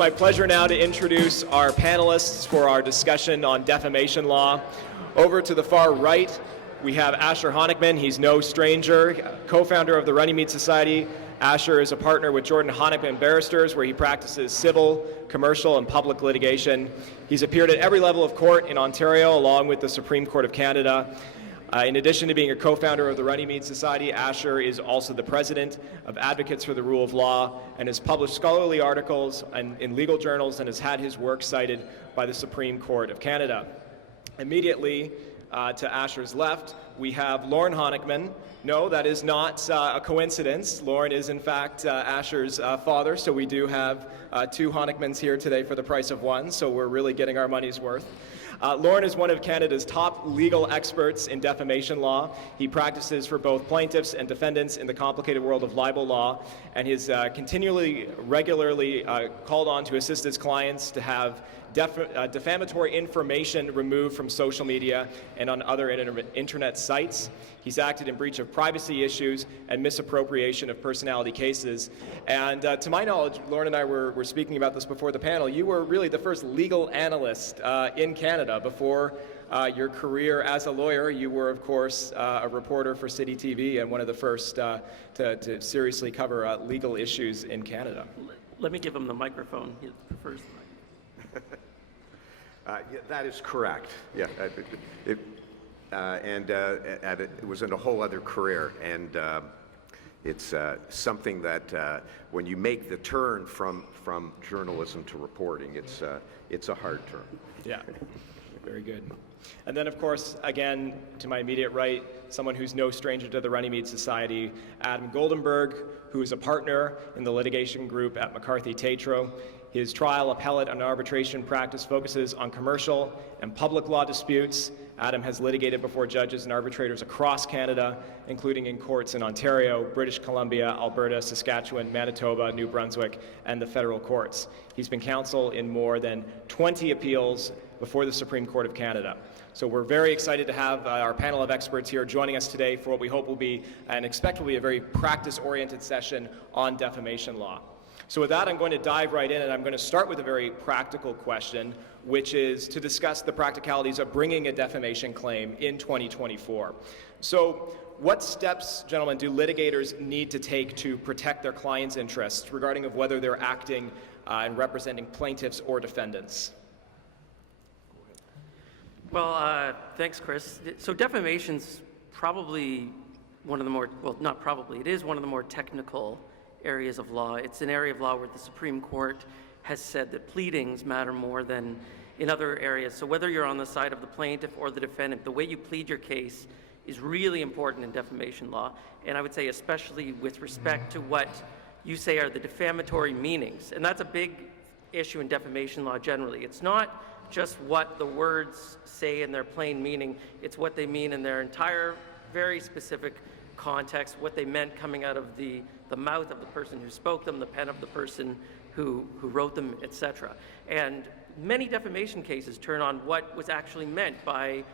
my pleasure now to introduce our panelists for our discussion on defamation law. Over to the far right, we have Asher Honickman. He's no stranger, co-founder of the Runnymede Society. Asher is a partner with Lorne Honickman Barristers, where he practices civil, commercial, and public litigation. He's appeared at every level of court in Ontario, along with the Supreme Court of Canada. In addition to being a co-founder of the Runnymede Society, Asher is also the president of Advocates for the Rule of Law and has published scholarly articles in legal journals and has had his work cited by the Supreme Court of Canada. Immediately to Asher's left, we have Lorne Honickman. No, that is not a coincidence. Lorne is, in fact, Asher's father, so we do have two Honickmans here today for the price of one, so we're really getting our money's worth. Lorne is one of Canada's top legal experts in defamation law. He practices for both plaintiffs and defendants in the complicated world of libel law, and he's regularly called on to assist his clients to have defamatory information removed from social media and on other internet sites. He's acted in breach of privacy issues and misappropriation of personality cases. And to my knowledge, Lorne and I were speaking about this before the panel, you were really the first legal analyst in Canada. Before your career as a lawyer, you were, of course, a reporter for City TV and one of the first to seriously cover legal issues in Canada. Let me give him the microphone. He prefers the mic. Yeah, that is correct. Yeah, it was in a whole other career, and it's something that when you make the turn from journalism to reporting, it's a hard turn. Yeah, very good. And then, of course, again, to my immediate right, someone who's no stranger to the Runnymede Society, Adam Goldenberg, who is a partner in the litigation group at McCarthy-Tatro. His trial, appellate, and arbitration practice focuses on commercial and public law disputes. Adam has litigated before judges and arbitrators across Canada, including in courts in Ontario, British Columbia, Alberta, Saskatchewan, Manitoba, New Brunswick, and the federal courts. He's been counsel in more than 20 appeals before the Supreme Court of Canada. So we're very excited to have our panel of experts here joining us today for what we hope will be and expect will be a very practice-oriented session on defamation law. So with that, I'm going to dive right in, and I'm going to start with a very practical question, which is to discuss the practicalities of bringing a defamation claim in 2024. So what steps, gentlemen, do litigators need to take to protect their clients' interests regarding of whether they're acting and representing plaintiffs or defendants? Well, thanks, Chris. So defamation's probably one of the more, well, not probably, it is one of the more technical areas of law. It's an area of law where the Supreme Court has said that pleadings matter more than in other areas. So whether you're on the side of the plaintiff or the defendant, the way you plead your case is really important in defamation law. And I would say especially with respect to what you say are the defamatory meanings. And that's a big issue in defamation law generally. It's not just what the words say in their plain meaning, it's what they mean in their entire, very specific context, what they meant coming out of the mouth of the person who spoke them, the pen of the person who wrote them, etc. And many defamation cases turn on what was actually meant by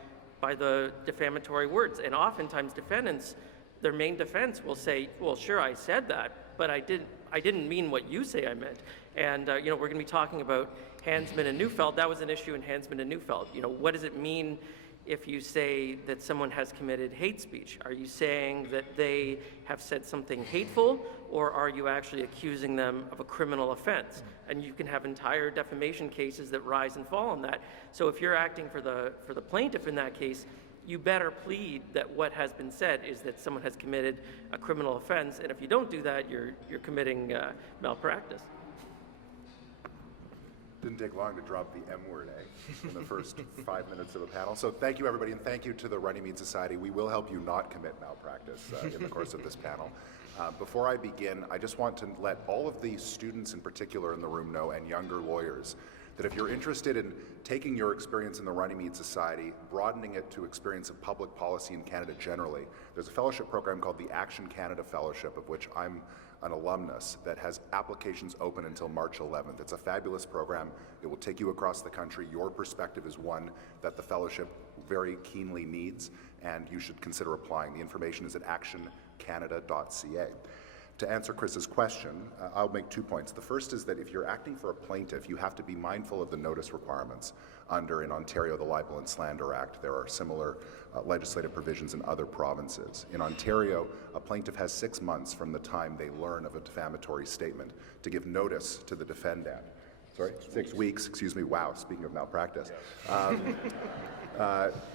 the defamatory words. And oftentimes defendants, their main defense will say, well, sure, I said that, but I didn't mean what you say I meant. And we're going to be talking about Hansman and Neufeld. That was an issue in Hansman and Neufeld. What does it mean if you say that someone has committed hate speech? Are you saying that they have said something hateful, or are you actually accusing them of a criminal offense? And you can have entire defamation cases that rise and fall on that. So if you're acting for the plaintiff in that case, you better plead that what has been said is that someone has committed a criminal offense, and if you don't do that, you're committing malpractice. Didn't take long to drop the M word, in the first 5 minutes of a panel. So thank you, everybody, and thank you to the Runnymede Society. We will help you not commit malpractice in the course of this panel. Before I begin, I just want to let all of the students in particular in the room know, and younger lawyers, that if you're interested in taking your experience in the Runnymede Society, broadening it to experience of public policy in Canada generally, there's a fellowship program called the Action Canada Fellowship, of which I'm an alumnus, that has applications open until March 11th. It's a fabulous program. It will take you across the country. Your perspective is one that the fellowship very keenly needs, and you should consider applying. The information is at actioncanada.ca. To answer Chris's question, I'll make 2 points. The first is that if you're acting for a plaintiff, you have to be mindful of the notice requirements under, in Ontario, the Libel and Slander Act. There are similar legislative provisions in other provinces. In Ontario, a plaintiff has 6 months from the time they learn of a defamatory statement to give notice to the defendant. Sorry, 6 weeks, excuse me. Wow, speaking of malpractice.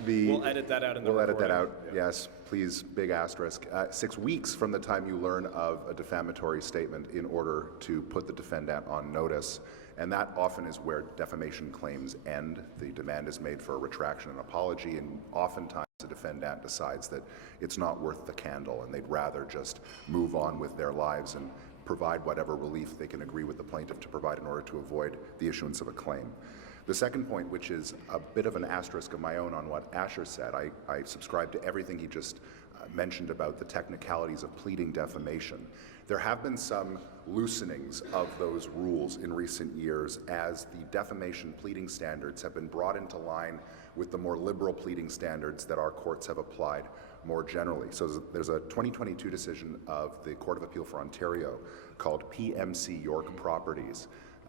We'll edit that out in the recording. We'll edit that out, yes, please, big asterisk. 6 weeks from the time you learn of a defamatory statement in order to put the defendant on notice. And that often is where defamation claims end. The demand is made for a retraction and apology, and oftentimes the defendant decides that it's not worth the candle and they'd rather just move on with their lives and provide whatever relief they can agree with the plaintiff to provide in order to avoid the issuance of a claim. The second point, which is a bit of an asterisk of my own on what Asher said, I subscribe to everything he just mentioned about the technicalities of pleading defamation. There have been some loosenings of those rules in recent years as the defamation pleading standards have been brought into line with the more liberal pleading standards that our courts have applied more generally. So there's a 2022 decision of the Court of Appeal for Ontario called PMC York Properties.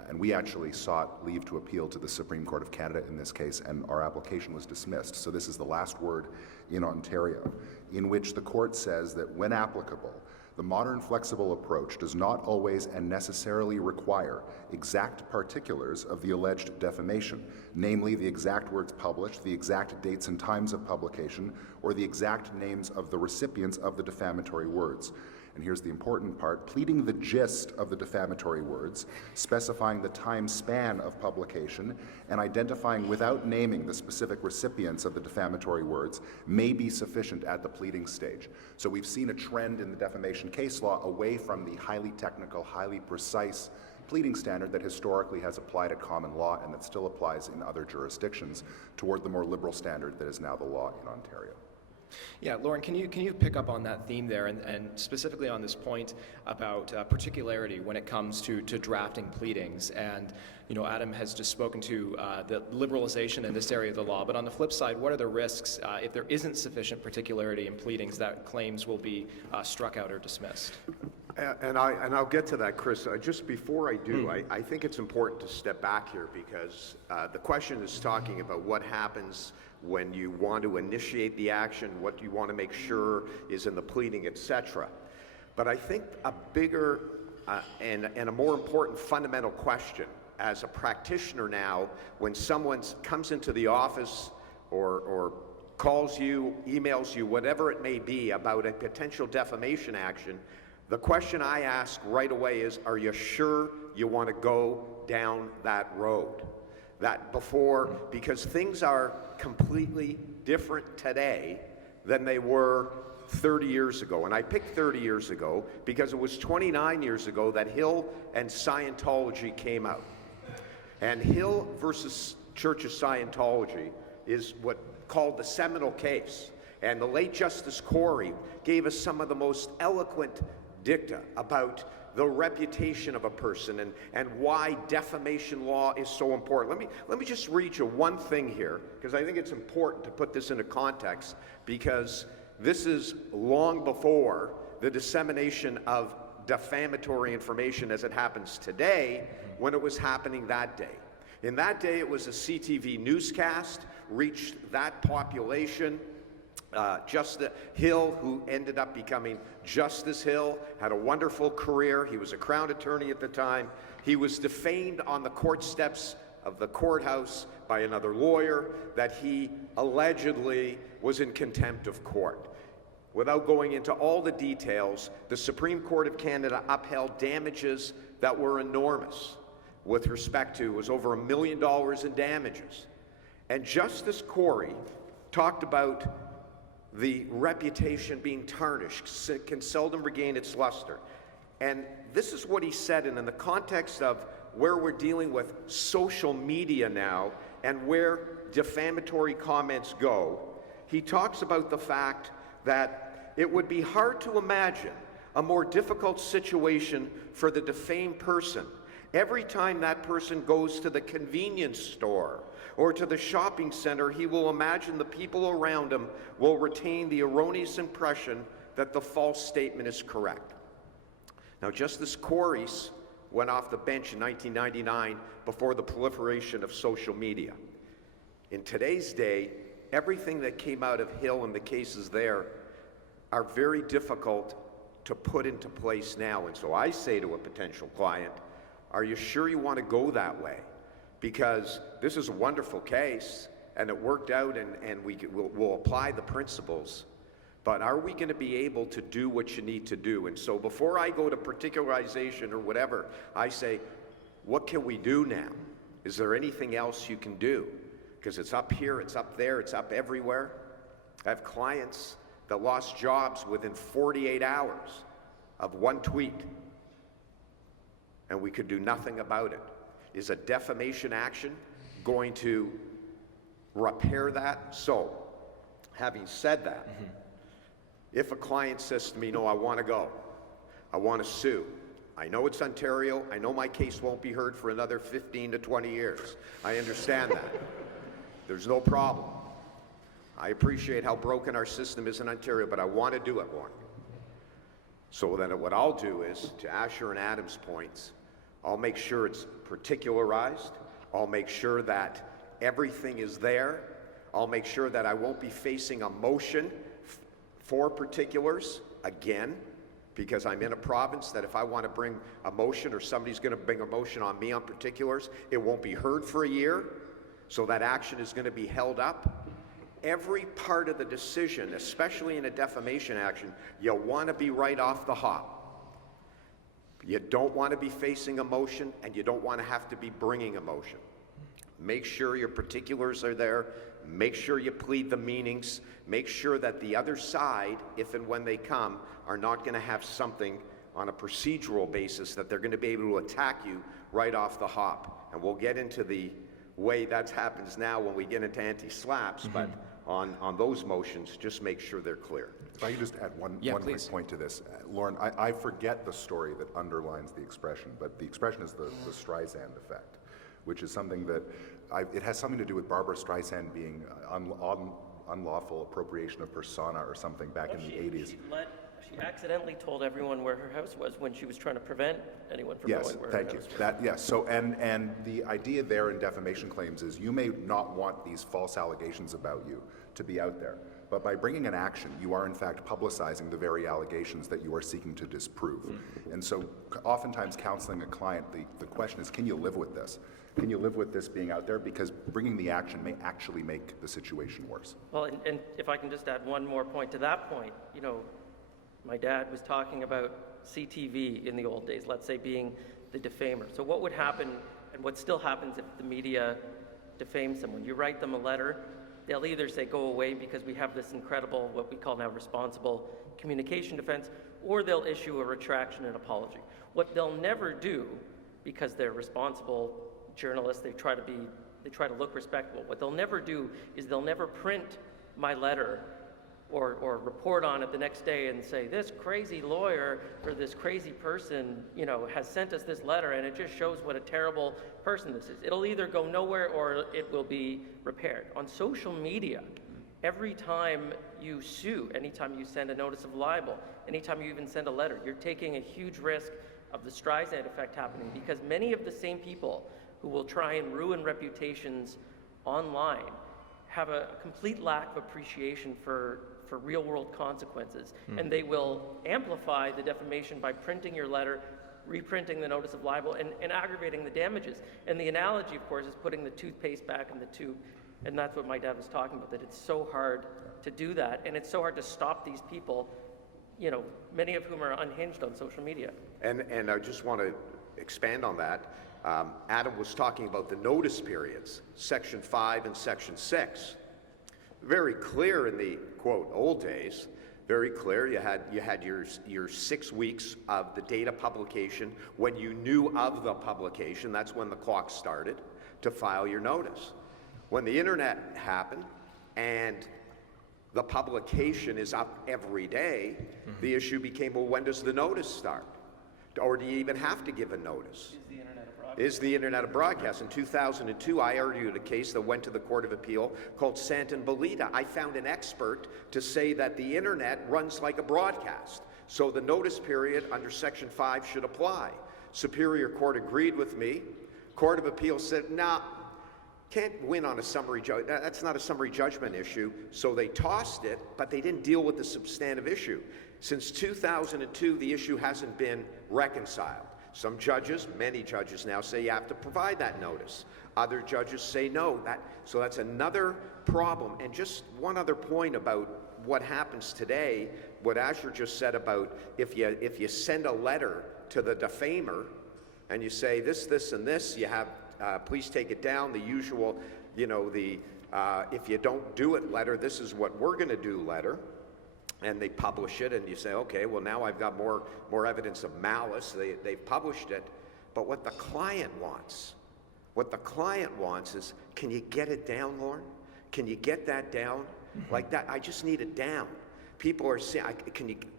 And we actually sought leave to appeal to the Supreme Court of Canada in this case, and our application was dismissed. So this is the last word in Ontario, in which the court says that when applicable, the modern flexible approach does not always and necessarily require exact particulars of the alleged defamation, namely the exact words published, the exact dates and times of publication, or the exact names of the recipients of the defamatory words. And here's the important part: pleading the gist of the defamatory words, specifying the time span of publication, and identifying without naming the specific recipients of the defamatory words may be sufficient at the pleading stage. So we've seen a trend in the defamation case law away from the highly technical, highly precise pleading standard that historically has applied at common law and that still applies in other jurisdictions toward the more liberal standard that is now the law in Ontario. Yeah, Lorne, can you pick up on that theme there, and specifically on this point about particularity when it comes to drafting pleadings? And Adam has just spoken to the liberalization in this area of the law, but on the flip side, what are the risks if there isn't sufficient particularity in pleadings that claims will be struck out or dismissed? And I'll get to that, Chris. Just before I do, I think it's important to step back here because the question is talking about what happens when you want to initiate the action, what you want to make sure is in the pleading, etc. But I think a bigger and a more important fundamental question as a practitioner now, when someone comes into the office or calls you, emails you, whatever it may be about a potential defamation action, the question I ask right away is, are you sure you want to go down that road? That before, because things are completely different today than they were 30 years ago. And I picked 30 years ago because it was 29 years ago that Hill and Scientology came out. And Hill versus Church of Scientology is what called the seminal case. And the late Justice Corey gave us some of the most eloquent dicta about the reputation of a person and why defamation law is so important. Let me just read you one thing here, because I think it's important to put this into context, because this is long before the dissemination of defamatory information as it happens today, when it was happening that day. In that day, it was a CTV newscast, reached that population. Justice Hill, who ended up becoming Justice Hill, had a wonderful career. He was a Crown attorney at the time. He was defamed on the court steps of the courthouse by another lawyer that he allegedly was in contempt of court. Without going into all the details, the Supreme Court of Canada upheld damages that were enormous with respect to, it was over $1 million in damages. And Justice Corey talked about the reputation being tarnished, can seldom regain its luster. And this is what he said, and in the context of where we're dealing with social media now and where defamatory comments go, he talks about the fact that it would be hard to imagine a more difficult situation for the defamed person. Every time that person goes to the convenience store or to the shopping center, he will imagine the people around him will retain the erroneous impression that the false statement is correct. Now, Justice Corey's went off the bench in 1999 before the proliferation of social media. In today's day, everything that came out of Hill and the cases there are very difficult to put into place now. And so I say to a potential client, are you sure you want to go that way? Because this is a wonderful case, and it worked out, and we'll apply the principles. But are we going to be able to do what you need to do? And so before I go to particularization or whatever, I say, what can we do now? Is there anything else you can do? Because it's up here, it's up there, it's up everywhere. I have clients that lost jobs within 48 hours of one tweet, and we could do nothing about it. Is a defamation action going to repair that? So, having said that, if a client says to me, no, I want to go, I want to sue, I know it's Ontario, I know my case won't be heard for another 15 to 20 years. I understand that. There's no problem. I appreciate how broken our system is in Ontario, but I want to do it, Lorne. So then what I'll do is, to Asher and Adam's points, I'll make sure it's particularized. I'll make sure that everything is there. I'll make sure that I won't be facing a motion for particulars again, because I'm in a province that if I want to bring a motion or somebody's going to bring a motion on me on particulars, it won't be heard for a year, so that action is going to be held up. Every part of the decision, especially in a defamation action, you want to be right off the hop. You don't want to be facing a motion, and you don't want to have to be bringing a motion. Make sure your particulars are there. Make sure you plead the meanings. Make sure that the other side, if and when they come, are not going to have something on a procedural basis that they're going to be able to attack you right off the hop. And we'll get into the way that happens now when we get into anti-slaps, but on those motions, just make sure they're clear. If I could just add one quick point to this. Lorne, I forget the story that underlines the expression, but the expression is the Streisand effect, which is something that, it has something to do with Barbara Streisand being unlawful appropriation of persona or something back in the 80s. She accidentally told everyone where her house was when she was trying to prevent anyone from knowing where her house was. Yes, so, and the idea there in defamation claims is you may not want these false allegations about you to be out there, but by bringing an action, you are in fact publicizing the very allegations that you are seeking to disprove. And so oftentimes counseling a client, the question is, can you live with this? Can you live with this being out there? Because bringing the action may actually make the situation worse. Well, and if I can just add one more point to that point, you know, my dad was talking about CTV in the old days, let's say being the defamer. So what would happen, and what still happens if the media defames someone? You write them a letter, they'll either say go away because we have this incredible, what we call now responsible communication defense, or they'll issue a retraction and apology. What they'll never do, because they're responsible journalists, they try to look respectable. What they'll never do is they'll never print my letter or report on it the next day and say, this crazy lawyer or this crazy person, you know, has sent us this letter and it just shows what a terrible person this is. It'll either go nowhere or it will be repaired. On social media, every time you sue, anytime you send a notice of libel, anytime you even send a letter, you're taking a huge risk of the Streisand effect happening, because many of the same people who will try and ruin reputations online have a complete lack of appreciation for real-world consequences, and they will amplify the defamation by printing your letter, reprinting the notice of libel, and aggravating the damages. And the analogy, of course, is putting the toothpaste back in the tube, and that's what my dad was talking about, that it's so hard to do that, and it's so hard to stop these people, you know, many of whom are unhinged on social media. And I just want to expand on that. Adam was talking about the notice periods, Section 5 and Section 6. Very clear in the, quote, old days, very clear. You had your 6 weeks of the date of publication. When you knew of the publication, that's when the clock started to file your notice. When the internet happened and the publication is up every day, the issue became, well, when does the notice start? Or do you even have to give a notice? Is the internet a is the Internet a broadcast? In 2002, I argued a case that went to the Court of Appeal called Santin-Bolita. I found an expert to say that the Internet runs like a broadcast, so the notice period under Section 5 should apply. Superior Court agreed with me. Court of Appeal said, nah, can't win on a summary judgment. That's not a summary judgment issue, so they tossed it, but they didn't deal with the substantive issue. Since 2002, the issue hasn't been reconciled. Some judges, many judges now, say you have to provide that notice. Other judges say no. So that's another problem. And just one other point about what happens today, what Asher just said about if you send a letter to the defamer and you say this, this, and this, you have, please take it down, the usual, if you don't do it letter, this is what we're going to do letter. And they publish it, and you say, okay, well, now I've got more evidence of malice. They've published it. But what the client wants is, can you get it down, Lorne? Can you get that down? Like that, I just need it down. People are saying,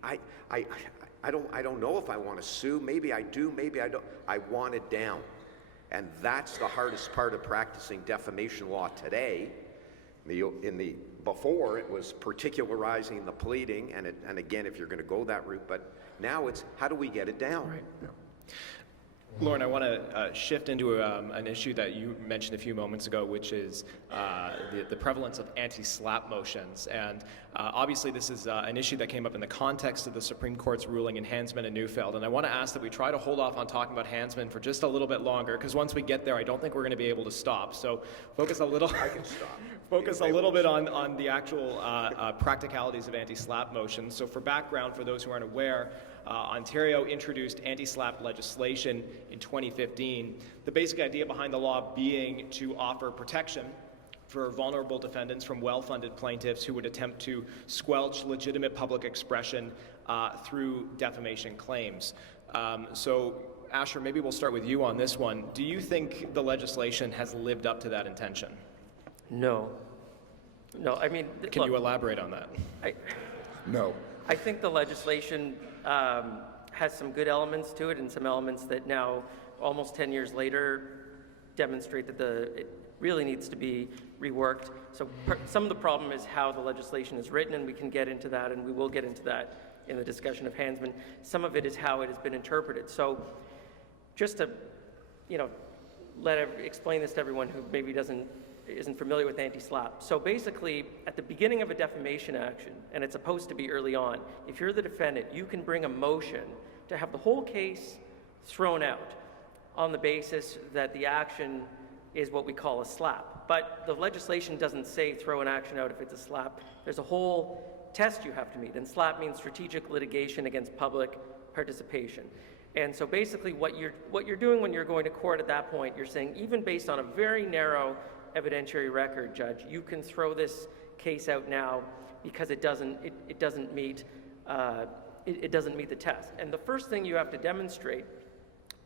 I don't know if I want to sue. Maybe I do, maybe I don't. I want it down. And that's the hardest part of practicing defamation law today. Before, it was particularizing the pleading, and again, if you're going to go that route, but now it's how do we get it down? Right. Yeah. Lorne, I want to shift into an issue that you mentioned a few moments ago, which is the prevalence of anti-SLAPP motions. And obviously this is an issue that came up in the context of the Supreme Court's ruling in Hansman and Neufeld. And I want to ask that we try to hold off on talking about Hansman for just a little bit longer, because once we get there, I don't think we're going to be able to stop. So focus a little. I can stop. Focus a little bit on the actual practicalities of anti-SLAPP motions. So for background, for those who aren't aware, Ontario introduced anti-SLAPP legislation in 2015. The basic idea behind the law being to offer protection for vulnerable defendants from well-funded plaintiffs who would attempt to squelch legitimate public expression through defamation claims. So Asher, maybe we'll start with you on this one. Do you think the legislation has lived up to that intention? No. No, I mean... Can you elaborate on that? No. I think the legislation has some good elements to it and some elements that now, almost 10 years later, demonstrate that it really needs to be reworked. So some of the problem is how the legislation is written, and we can get into that, and we will get into that in the discussion of Hansman. Some of it is how it has been interpreted. So just to, explain this to everyone who maybe isn't familiar with anti-SLAPP. So basically, at the beginning of a defamation action, and it's supposed to be early on, if you're the defendant, you can bring a motion to have the whole case thrown out on the basis that the action is what we call a SLAPP. But the legislation doesn't say throw an action out if it's a SLAPP. There's a whole test you have to meet, and SLAPP means strategic litigation against public participation. And so basically what you're doing when you're going to court at that point, you're saying even based on a very narrow evidentiary record, Judge, you can throw this case out now because it doesn't meet the test. And the first thing you have to demonstrate,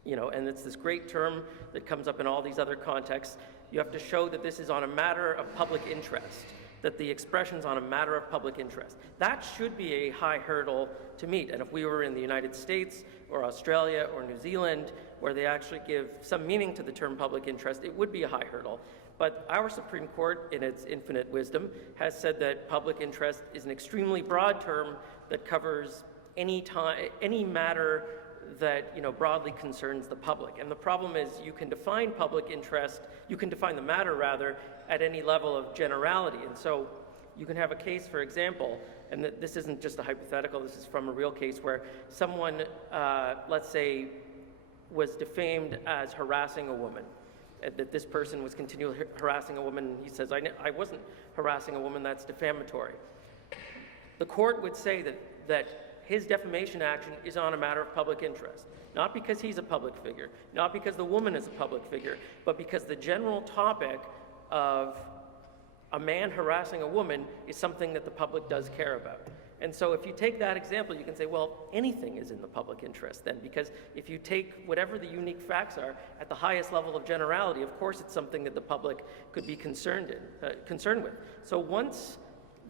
and it's this great term that comes up in all these other contexts, you have to show that this is on a matter of public interest, that the expression's on a matter of public interest. That should be a high hurdle to meet. And if we were in the United States or Australia or New Zealand, where they actually give some meaning to the term public interest, it would be a high hurdle. But our Supreme Court, in its infinite wisdom, has said that public interest is an extremely broad term that covers any matter that broadly concerns the public. And the problem is you can define public interest, you can define the matter rather, at any level of generality. And so you can have a case, for example, and this isn't just a hypothetical, this is from a real case where someone, let's say, was defamed as harassing a woman. That this person was continually harassing a woman. He says, I wasn't harassing a woman, that's defamatory. The court would say that his defamation action is on a matter of public interest, not because he's a public figure, not because the woman is a public figure, but because the general topic of a man harassing a woman is something that the public does care about. And so if you take that example, you can say, well, anything is in the public interest then, because if you take whatever the unique facts are at the highest level of generality, of course it's something that the public could be concerned with. So once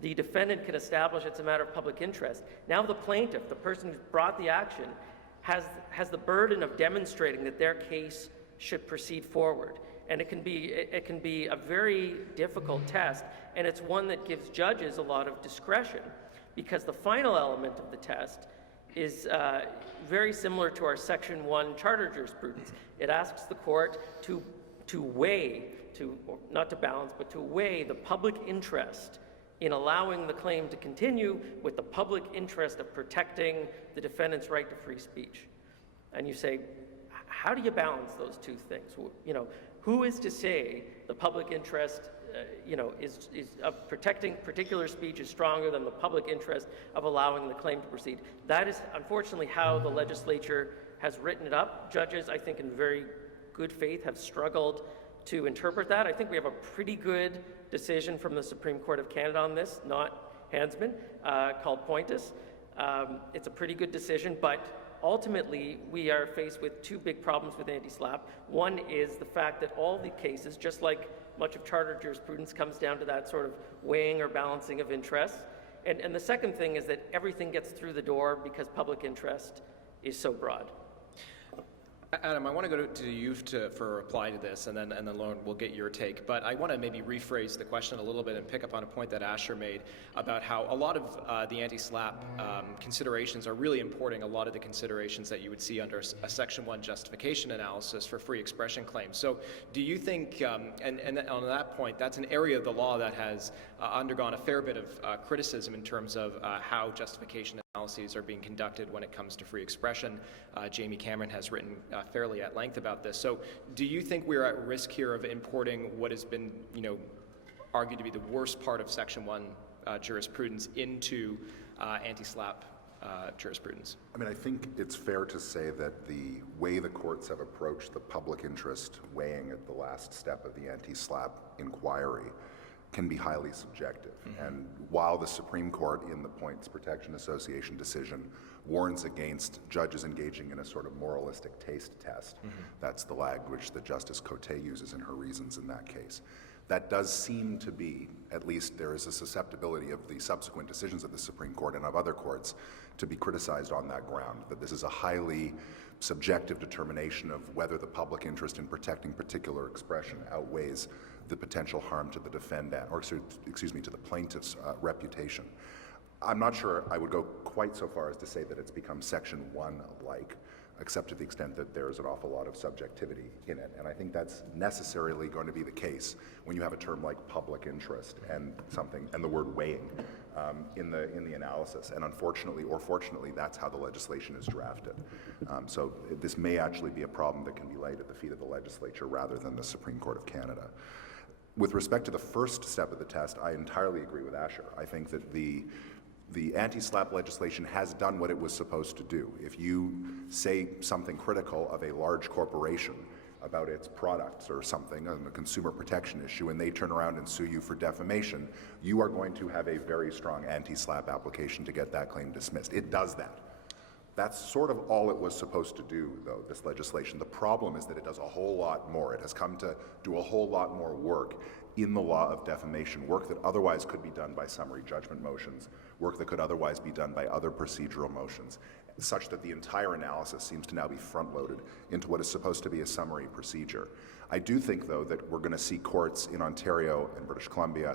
the defendant can establish it's a matter of public interest, now the plaintiff, the person who brought the action, has the burden of demonstrating that their case should proceed forward. And it can be a very difficult test, and it's one that gives judges a lot of discretion, because the final element of the test is very similar to our Section 1 charter jurisprudence. It asks the court to weigh, not to balance, but to weigh the public interest in allowing the claim to continue with the public interest of protecting the defendant's right to free speech. And you say, how do you balance those two things? You know, who is to say the public interest, is of protecting particular speech is stronger than the public interest of allowing the claim to proceed? That is unfortunately how the legislature has written it up. Judges, I think in very good faith, have struggled to interpret that. I think we have a pretty good decision from the Supreme Court of Canada on this, not Hansman, called Pointus. It's a pretty good decision, but ultimately we are faced with two big problems with anti-SLAPP. One is the fact that all the cases, just like much of charter jurisprudence, comes down to that sort of weighing or balancing of interests. And the second thing is that everything gets through the door because public interest is so broad. Adam, I want to go to you for a reply to this, and then Lorne, we'll get your take. But I want to maybe rephrase the question a little bit and pick up on a point that Asher made about how a lot of the anti-SLAPP considerations are really importing a lot of the considerations that you would see under a Section 1 justification analysis for free expression claims. So do you think, and on that point, that's an area of the law that has undergone a fair bit of criticism in terms of how justification analyses are being conducted when it comes to free expression. Jamie Cameron has written fairly at length about this. So do you think we're at risk here of importing what has been, argued to be the worst part of Section 1 jurisprudence into anti-SLAPP jurisprudence? I mean, I think it's fair to say that the way the courts have approached the public interest weighing at the last step of the anti-SLAPP inquiry can be highly subjective. Mm-hmm. And while the Supreme Court in the Points Protection Association decision warns against judges engaging in a sort of moralistic taste test, mm-hmm. that's the language that Justice Cote uses in her reasons in that case. That does seem to be, at least there is a susceptibility of the subsequent decisions of the Supreme Court and of other courts to be criticized on that ground, that this is a highly subjective determination of whether the public interest in protecting particular expression outweighs the potential harm to the defendant, or to the plaintiff's reputation. I'm not sure I would go quite so far as to say that it's become Section 1-like, except to the extent that there's an awful lot of subjectivity in it. And I think that's necessarily going to be the case when you have a term like public interest and the word weighing in the analysis. And unfortunately, or fortunately, that's how the legislation is drafted. So this may actually be a problem that can be laid at the feet of the legislature rather than the Supreme Court of Canada. With respect to the first step of the test, I entirely agree with Asher. I think that the anti-SLAPP legislation has done what it was supposed to do. If you say something critical of a large corporation about its products or something on a consumer protection issue, and they turn around and sue you for defamation, you are going to have a very strong anti-SLAPP application to get that claim dismissed. It does that. That's sort of all it was supposed to do, though, this legislation. The problem is that it does a whole lot more. It has come to do a whole lot more work in the law of defamation, work that otherwise could be done by summary judgment motions, work that could otherwise be done by other procedural motions, such that the entire analysis seems to now be front-loaded into what is supposed to be a summary procedure. I do think, though, that we're going to see courts in Ontario and British Columbia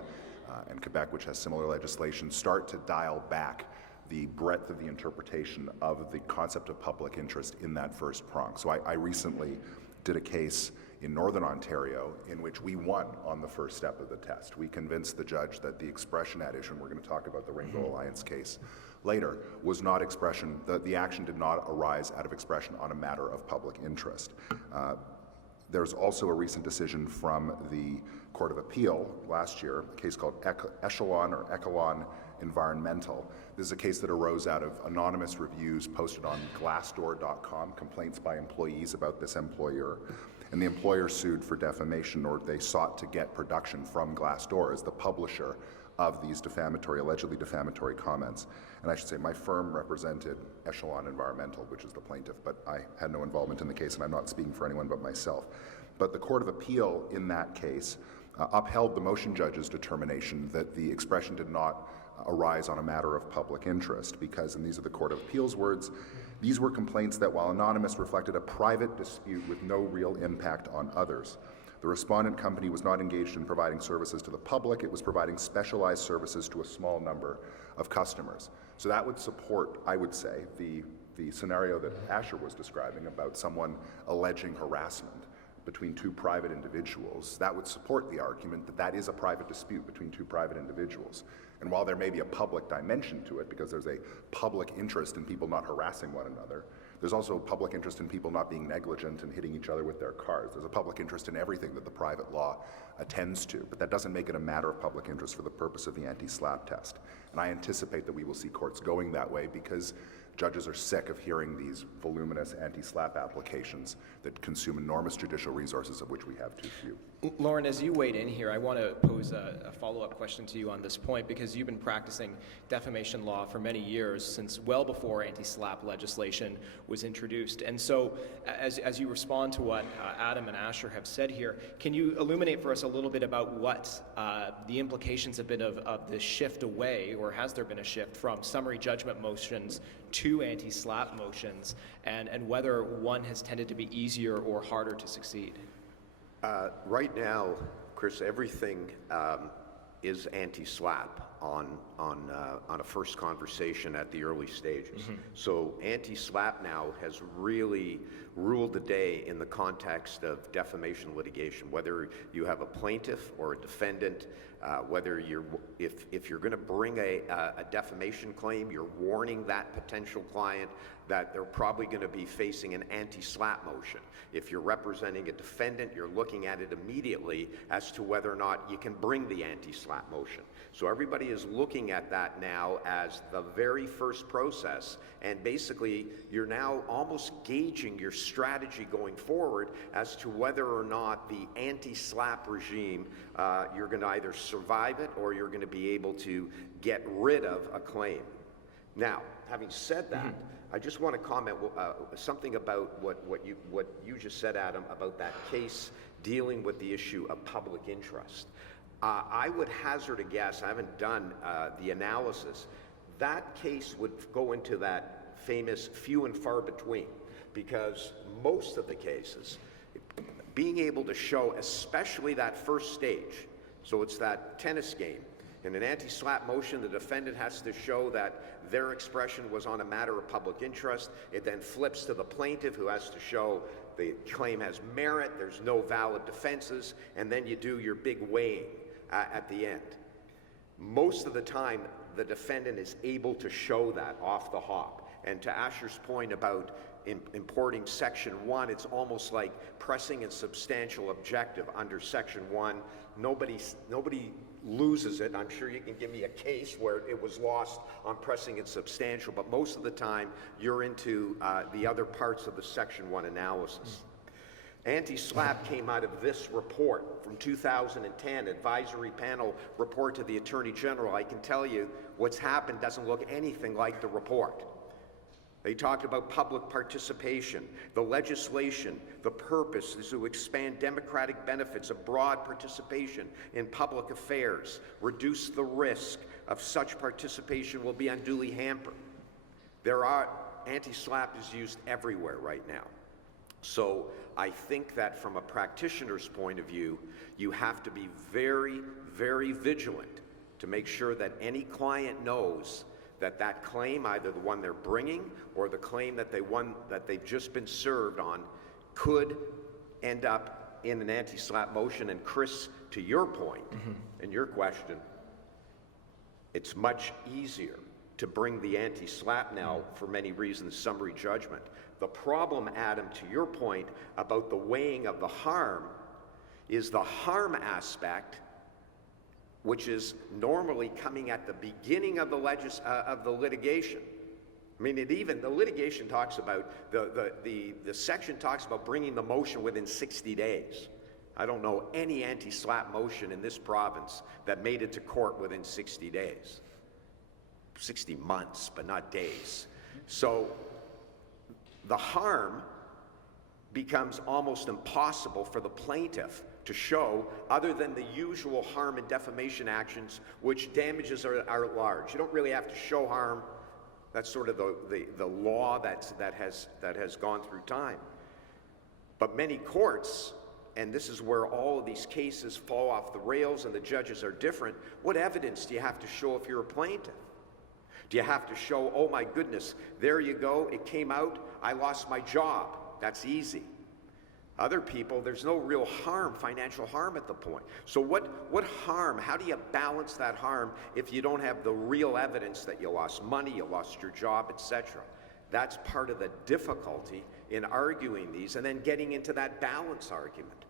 and Quebec, which has similar legislation, start to dial back the breadth of the interpretation of the concept of public interest in that first prong. So I recently did a case in Northern Ontario in which we won on the first step of the test. We convinced the judge that the expression at issue, and we're going to talk about the Rainbow Alliance case later, was not expression, the action did not arise out of expression on a matter of public interest. There's also a recent decision from the Court of Appeal last year, a case called Echelon Environmental. This is a case that arose out of anonymous reviews posted on Glassdoor.com, complaints by employees about this employer. And the employer sued for defamation, or they sought to get production from Glassdoor as the publisher of these allegedly defamatory comments. And I should say my firm represented Echelon Environmental, which is the plaintiff, but I had no involvement in the case, and I'm not speaking for anyone but myself. But the Court of Appeal in that case upheld the motion judge's determination that the expression did not arise on a matter of public interest, because, and these are the Court of Appeals words, these were complaints that, while anonymous, reflected a private dispute with no real impact on others. The respondent company was not engaged in providing services to the public, it was providing specialized services to a small number of customers. So that would support, I would say, the scenario that Asher was describing about someone alleging harassment between two private individuals. That would support the argument that that is a private dispute between two private individuals. And while there may be a public dimension to it, because there's a public interest in people not harassing one another, there's also a public interest in people not being negligent and hitting each other with their cars. There's a public interest in everything that the private law attends to, but that doesn't make it a matter of public interest for the purpose of the anti-SLAPP test. And I anticipate that we will see courts going that way, because judges are sick of hearing these voluminous anti-SLAPP applications that consume enormous judicial resources, of which we have too few. Lorne, as you wade in here, I want to pose a follow-up question to you on this point, because you've been practicing defamation law for many years, since well before anti-SLAPP legislation was introduced. And so, as you respond to what Adam and Asher have said here, can you illuminate for us a little bit about what the implications have been of the shift away, or has there been a shift from summary judgment motions to anti-SLAPP motions, and whether one has tended to be easier or harder to succeed? Right now, Chris, everything is anti-SLAPP on a first conversation at the early stages. So anti-SLAPP now has really ruled the day in the context of defamation litigation, whether you have a plaintiff or a defendant, whether if you're going to bring a defamation claim, you're warning that potential client that they're probably going to be facing an anti-SLAPP motion. If you're representing a defendant, you're looking at it immediately as to whether or not you can bring the anti-SLAPP motion. So everybody is looking at that now as the very first process, and basically you're now almost gauging your strategy going forward as to whether or not the anti-SLAPP regime, you're going to either survive it or you're going to be able to get rid of a claim. Now, having said that, I just want to comment something about what you just said, Adam, about that case dealing with the issue of public interest. I would hazard a guess, I haven't done the analysis, that case would go into that famous few and far between, because most of the cases, being able to show, especially that first stage, so it's that tennis game, in an anti-SLAPP motion, the defendant has to show that their expression was on a matter of public interest. It then flips to the plaintiff, who has to show the claim has merit, there's no valid defenses, and then you do your big weighing at the end. Most of the time, the defendant is able to show that off the hop. And to Asher's point about importing Section 1, it's almost like pressing a substantial objective under Section 1. Nobody loses it. I'm sure you can give me a case where it was lost on pressing it substantial, but most of the time you're into the other parts of the Section 1 analysis. Anti-SLAPP came out of this report from 2010, advisory panel report to the Attorney General. I can tell you what's happened doesn't look anything like the report. They talked about public participation. The legislation, the purpose is to expand democratic benefits of broad participation in public affairs, reduce the risk of such participation will be unduly hampered. Anti-SLAPP is used everywhere right now. So I think that from a practitioner's point of view, you have to be very, very vigilant to make sure that any client knows that that claim, either the one they're bringing or the claim that they've just been served on, could end up in an anti-SLAPP motion. And Chris, to your point and your question, it's much easier to bring the anti-SLAPP now, for many reasons, summary judgment. The problem, Adam, to your point about the weighing of the harm, is the harm aspect, which is normally coming at the beginning of the litigation. I mean, the litigation talks about, the section talks about bringing the motion within 60 days. I don't know any anti-SLAPP motion in this province that made it to court within 60 days. 60 months, but not days. So the harm becomes almost impossible for the plaintiff to show, other than the usual harm and defamation actions, which damages are large. You don't really have to show harm. That's sort of the law that has gone through time. But many courts, and this is where all of these cases fall off the rails and the judges are different, what evidence do you have to show if you're a plaintiff? Do you have to show, oh my goodness, there you go, it came out, I lost my job? That's easy. Other people, there's no real harm, financial harm at the point. So what harm, how do you balance that harm if you don't have the real evidence that you lost money, you lost your job, etc.? That's part of the difficulty in arguing these and then getting into that balance argument,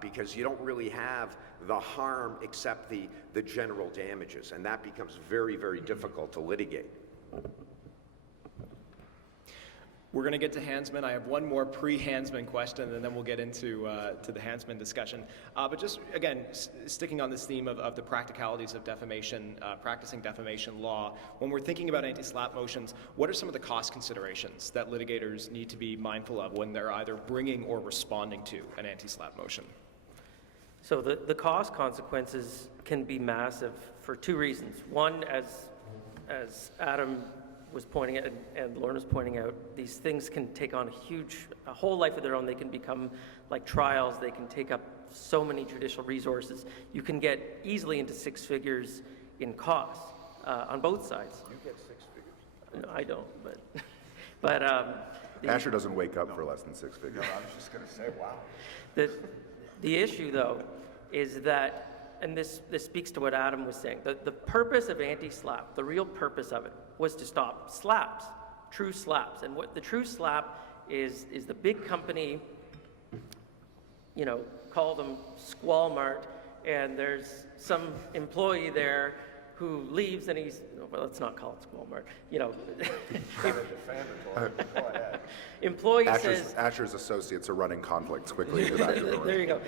because you don't really have the harm except the general damages, and that becomes very, very difficult to litigate. We're going to get to Hansman. I have one more pre-Hansman question, and then we'll get into to the Hansman discussion. But just, again, sticking on this theme of the practicalities of defamation, practicing defamation law, when we're thinking about anti-SLAPP motions, what are some of the cost considerations that litigators need to be mindful of when they're either bringing or responding to an anti-SLAPP motion? So the cost consequences can be massive for two reasons. One, as Adam was pointing out and Lorne was pointing out, these things can take on a whole life of their own. They can become like trials. They can take up so many judicial resources. You can get easily into 6 figures in costs on both sides. You get 6 figures? No, I don't, but Asher doesn't wake up for less than 6 figures. No, I was just going to say, wow. The issue, though, is that, and this speaks to what Adam was saying, the purpose of anti-SLAPP, the real purpose of it, was to stop slaps, true slaps. And what the true slap is the big company, call them Squalmart, and there's some employee there who leaves and well, let's not call it Squalmart, Employee says... Asher's associates are running conflicts quickly in the back of the room. There you go.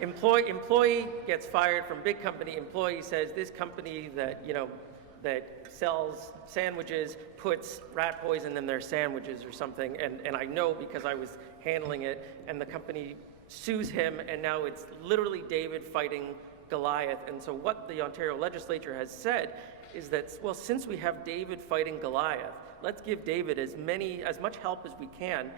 Employee gets fired from big company. Employee says this company that sells sandwiches puts rat poison in their sandwiches or something, and I know because I was handling it, and the company sues him, and now it's literally David fighting Goliath. And so what the Ontario legislature has said is that, well, since we have David fighting Goliath, let's give David as much help as we can.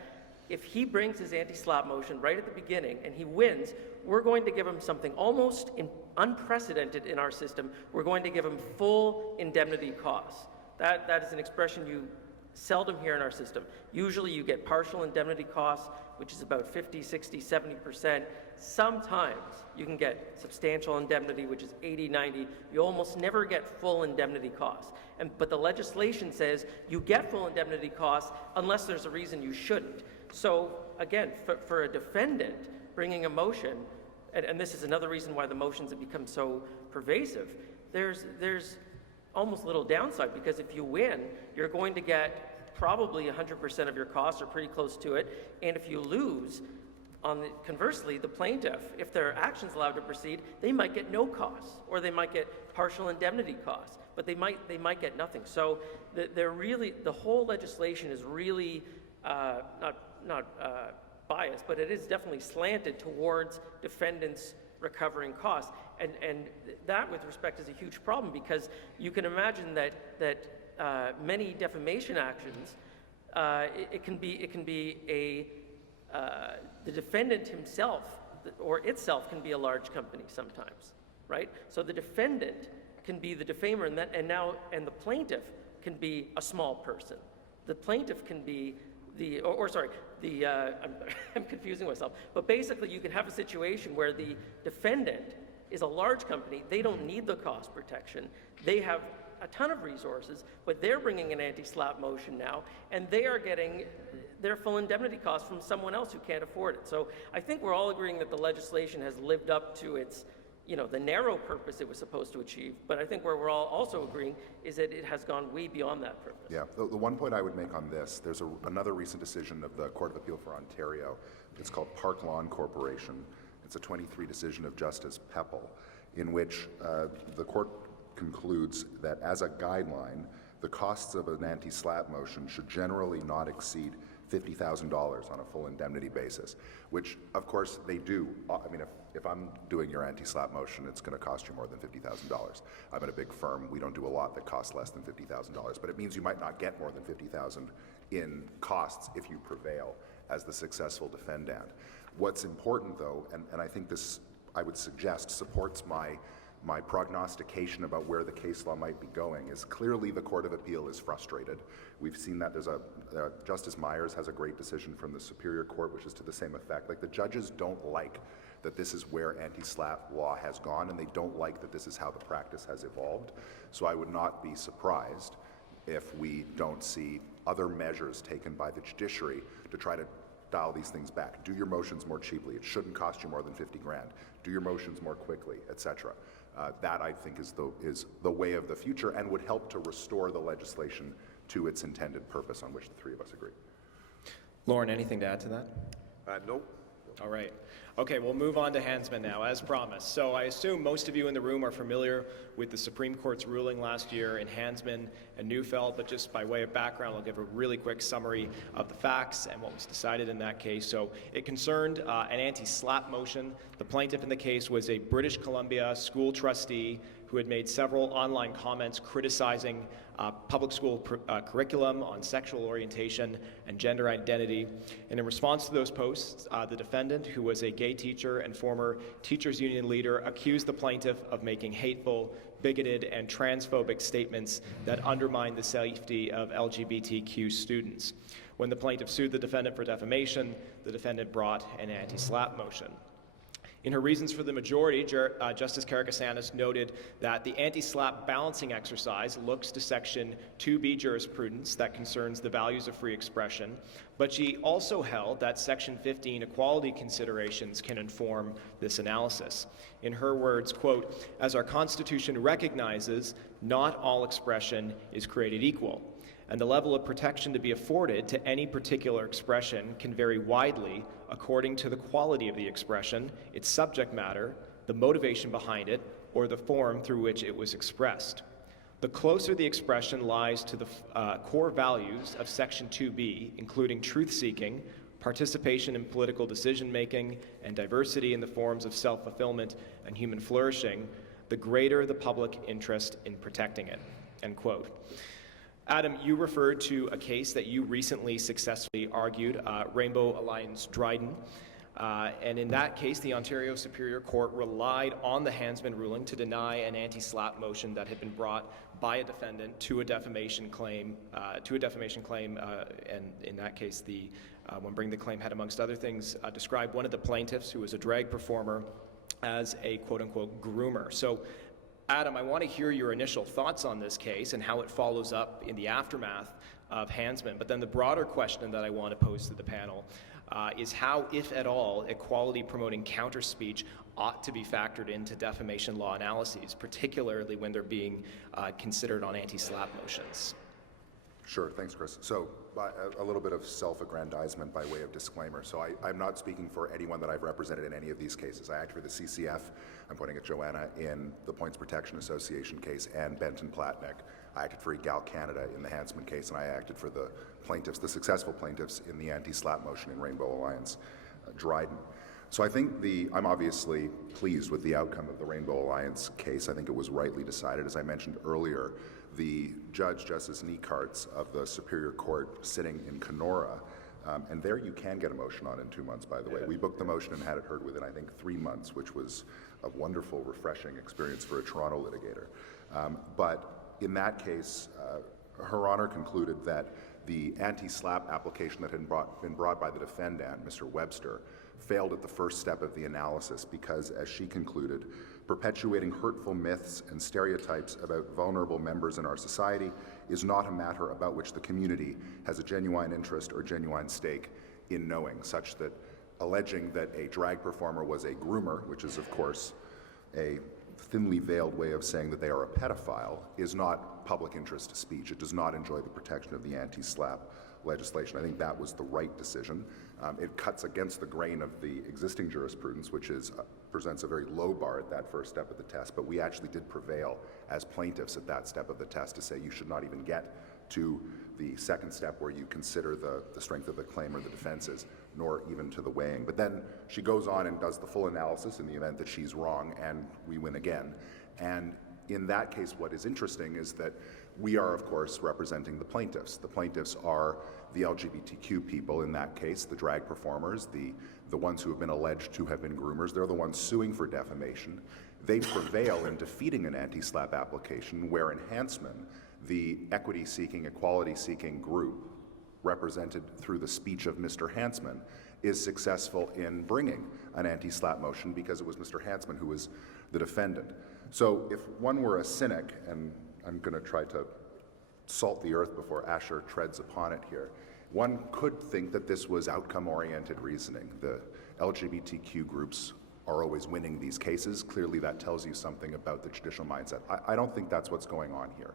If he brings his anti-SLAPP motion right at the beginning and he wins, we're going to give him something almost unprecedented in our system. We're going to give him full indemnity costs. That is an expression you seldom hear in our system. Usually you get partial indemnity costs, which is about 50, 60, 70%. Sometimes you can get substantial indemnity, which is 80, 90. You almost never get full indemnity costs. But the legislation says you get full indemnity costs unless there's a reason you shouldn't. So again, for a defendant bringing a motion, and this is another reason why the motions have become so pervasive, there's almost little downside, because if you win, you're going to get probably 100% of your costs or pretty close to it. And if you lose, conversely, the plaintiff, if their action's allowed to proceed, they might get no costs, or they might get partial indemnity costs, but they might get nothing. So the whole legislation is really not biased, but it is definitely slanted towards defendants recovering costs, and that, with respect, is a huge problem, because you can imagine that many defamation actions, it can be the defendant himself or itself can be a large company sometimes, right? So the defendant can be the defamer, and the plaintiff can be a small person. The plaintiff can be I'm confusing myself, but basically you can have a situation where the defendant is a large company. They don't need the cost protection. They have a ton of resources, but they're bringing an anti-SLAPP motion now, and they are getting their full indemnity costs from someone else who can't afford it. So I think we're all agreeing that the legislation has lived up to its, the narrow purpose it was supposed to achieve, but I think where we're all also agreeing is that it has gone way beyond that purpose. Yeah, the one point I would make on this, there's another recent decision of the Court of Appeal for Ontario. It's called Park Lawn Corporation. It's a 23 decision of Justice Peppel, in which the court concludes that as a guideline, the costs of an anti-SLAPP motion should generally not exceed $50,000 on a full indemnity basis, which of course they do. I mean, if I'm doing your anti-SLAPP motion, it's going to cost you more than $50,000. I'm at a big firm. We don't do a lot that costs less than $50,000, but it means you might not get more than $50,000 in costs if you prevail as the successful defendant. What's important though, and I think this, I would suggest, supports my prognostication about where the case law might be going, is clearly the Court of Appeal is frustrated. We've seen that. There's Justice Myers has a great decision from the Superior Court, which is to the same effect. Like, the judges don't like that this is where anti-SLAPP law has gone, and they don't like that this is how the practice has evolved. So I would not be surprised if we don't see other measures taken by the judiciary to try to dial these things back. Do your motions more cheaply. It shouldn't cost you more than 50 grand. Do your motions more quickly, etc. That, I think, is the way of the future and would help to restore the legislation to its intended purpose, on which the three of us agree. Lorne, anything to add to that? Nope. All right. Okay, we'll move on to Hansman now, as promised. So I assume most of you in the room are familiar with the Supreme Court's ruling last year in Hansman and Neufeld, but just by way of background, I'll give a really quick summary of the facts and what was decided in that case. So it concerned an anti-SLAPP motion. The plaintiff in the case was a British Columbia school trustee who had made several online comments criticizing public school curriculum on sexual orientation and gender identity. And in response to those posts, the defendant, who was a gay teacher and former teachers union leader, accused the plaintiff of making hateful, bigoted, and transphobic statements that undermine the safety of LGBTQ students. When the plaintiff sued the defendant for defamation, the defendant brought an anti-SLAPP motion. In her reasons for the majority, Justice Karakatsanis noted that the anti-SLAPP balancing exercise looks to Section 2B jurisprudence that concerns the values of free expression, but she also held that Section 15 equality considerations can inform this analysis. In her words, quote, "As our Constitution recognizes, not all expression is created equal, and the level of protection to be afforded to any particular expression can vary widely according to the quality of the expression, its subject matter, the motivation behind it, or the form through which it was expressed. The closer the expression lies to the core values of Section 2B, including truth-seeking, participation in political decision-making, and diversity in the forms of self-fulfillment and human flourishing, the greater the public interest in protecting it," end quote. Adam, you referred to a case that you recently successfully argued, Rainbow Alliance Dryden. And in that case, the Ontario Superior Court relied on the Hansman ruling to deny an anti-SLAPP motion that had been brought by a defendant to a defamation claim, and in that case, when bringing the claim had, amongst other things, described one of the plaintiffs, who was a drag performer, as a quote-unquote groomer. So, Adam, I want to hear your initial thoughts on this case and how it follows up in the aftermath of Hansman. But then the broader question that I want to pose to the panel is how, if at all, equality-promoting counter-speech ought to be factored into defamation law analyses, particularly when they're being considered on anti-SLAPP motions. Sure, thanks, Chris. So a little bit of self-aggrandizement by way of disclaimer. So I'm not speaking for anyone that I've represented in any of these cases. I act for the CCF. I'm pointing at Joanna in the Points Protection Association case, and Benton Platnick. I acted for Egal Canada in the Hansman case, and I acted for the plaintiffs, the successful plaintiffs, in the anti-SLAPP motion in Rainbow Alliance Dryden. So I think I'm obviously pleased with the outcome of the Rainbow Alliance case. I think it was rightly decided. As I mentioned earlier, the Judge Justice Niekarts of the Superior Court sitting in Kenora, and there you can get a motion on in 2 months, by the way. We booked the motion and had it heard within, I think, 3 months, which was a wonderful, refreshing experience for a Toronto litigator. But in that case, Her Honor concluded that the anti-SLAPP application that had been brought by the defendant, Mr. Webster, failed at the first step of the analysis because, as she concluded, perpetuating hurtful myths and stereotypes about vulnerable members in our society is not a matter about which the community has a genuine interest or genuine stake in knowing, such that alleging that a drag performer was a groomer, which is of course a thinly veiled way of saying that they are a pedophile, is not public interest speech. It does not enjoy the protection of the anti-SLAPP legislation. I think that was the right decision. It cuts against the grain of the existing jurisprudence, which presents a very low bar at that first step of the test, but we actually did prevail as plaintiffs at that step of the test to say you should not even get to the second step where you consider the strength of the claim or the defenses, nor even to the weighing. But then she goes on and does the full analysis in the event that she's wrong, and we win again. And in that case, what is interesting is that we are, of course, representing the plaintiffs. The plaintiffs are the LGBTQ people in that case, the drag performers, the ones who have been alleged to have been groomers. They're the ones suing for defamation. They prevail in defeating an anti-SLAPP application where Enhancement, the equity-seeking, equality-seeking group represented through the speech of Mr. Hansman, is successful in bringing an anti-SLAPP motion because it was Mr. Hansman who was the defendant. So if one were a cynic, and I'm going to try to salt the earth before Asher treads upon it here, one could think that this was outcome-oriented reasoning. The LGBTQ groups are always winning these cases. Clearly that tells you something about the judicial mindset. I don't think that's what's going on here.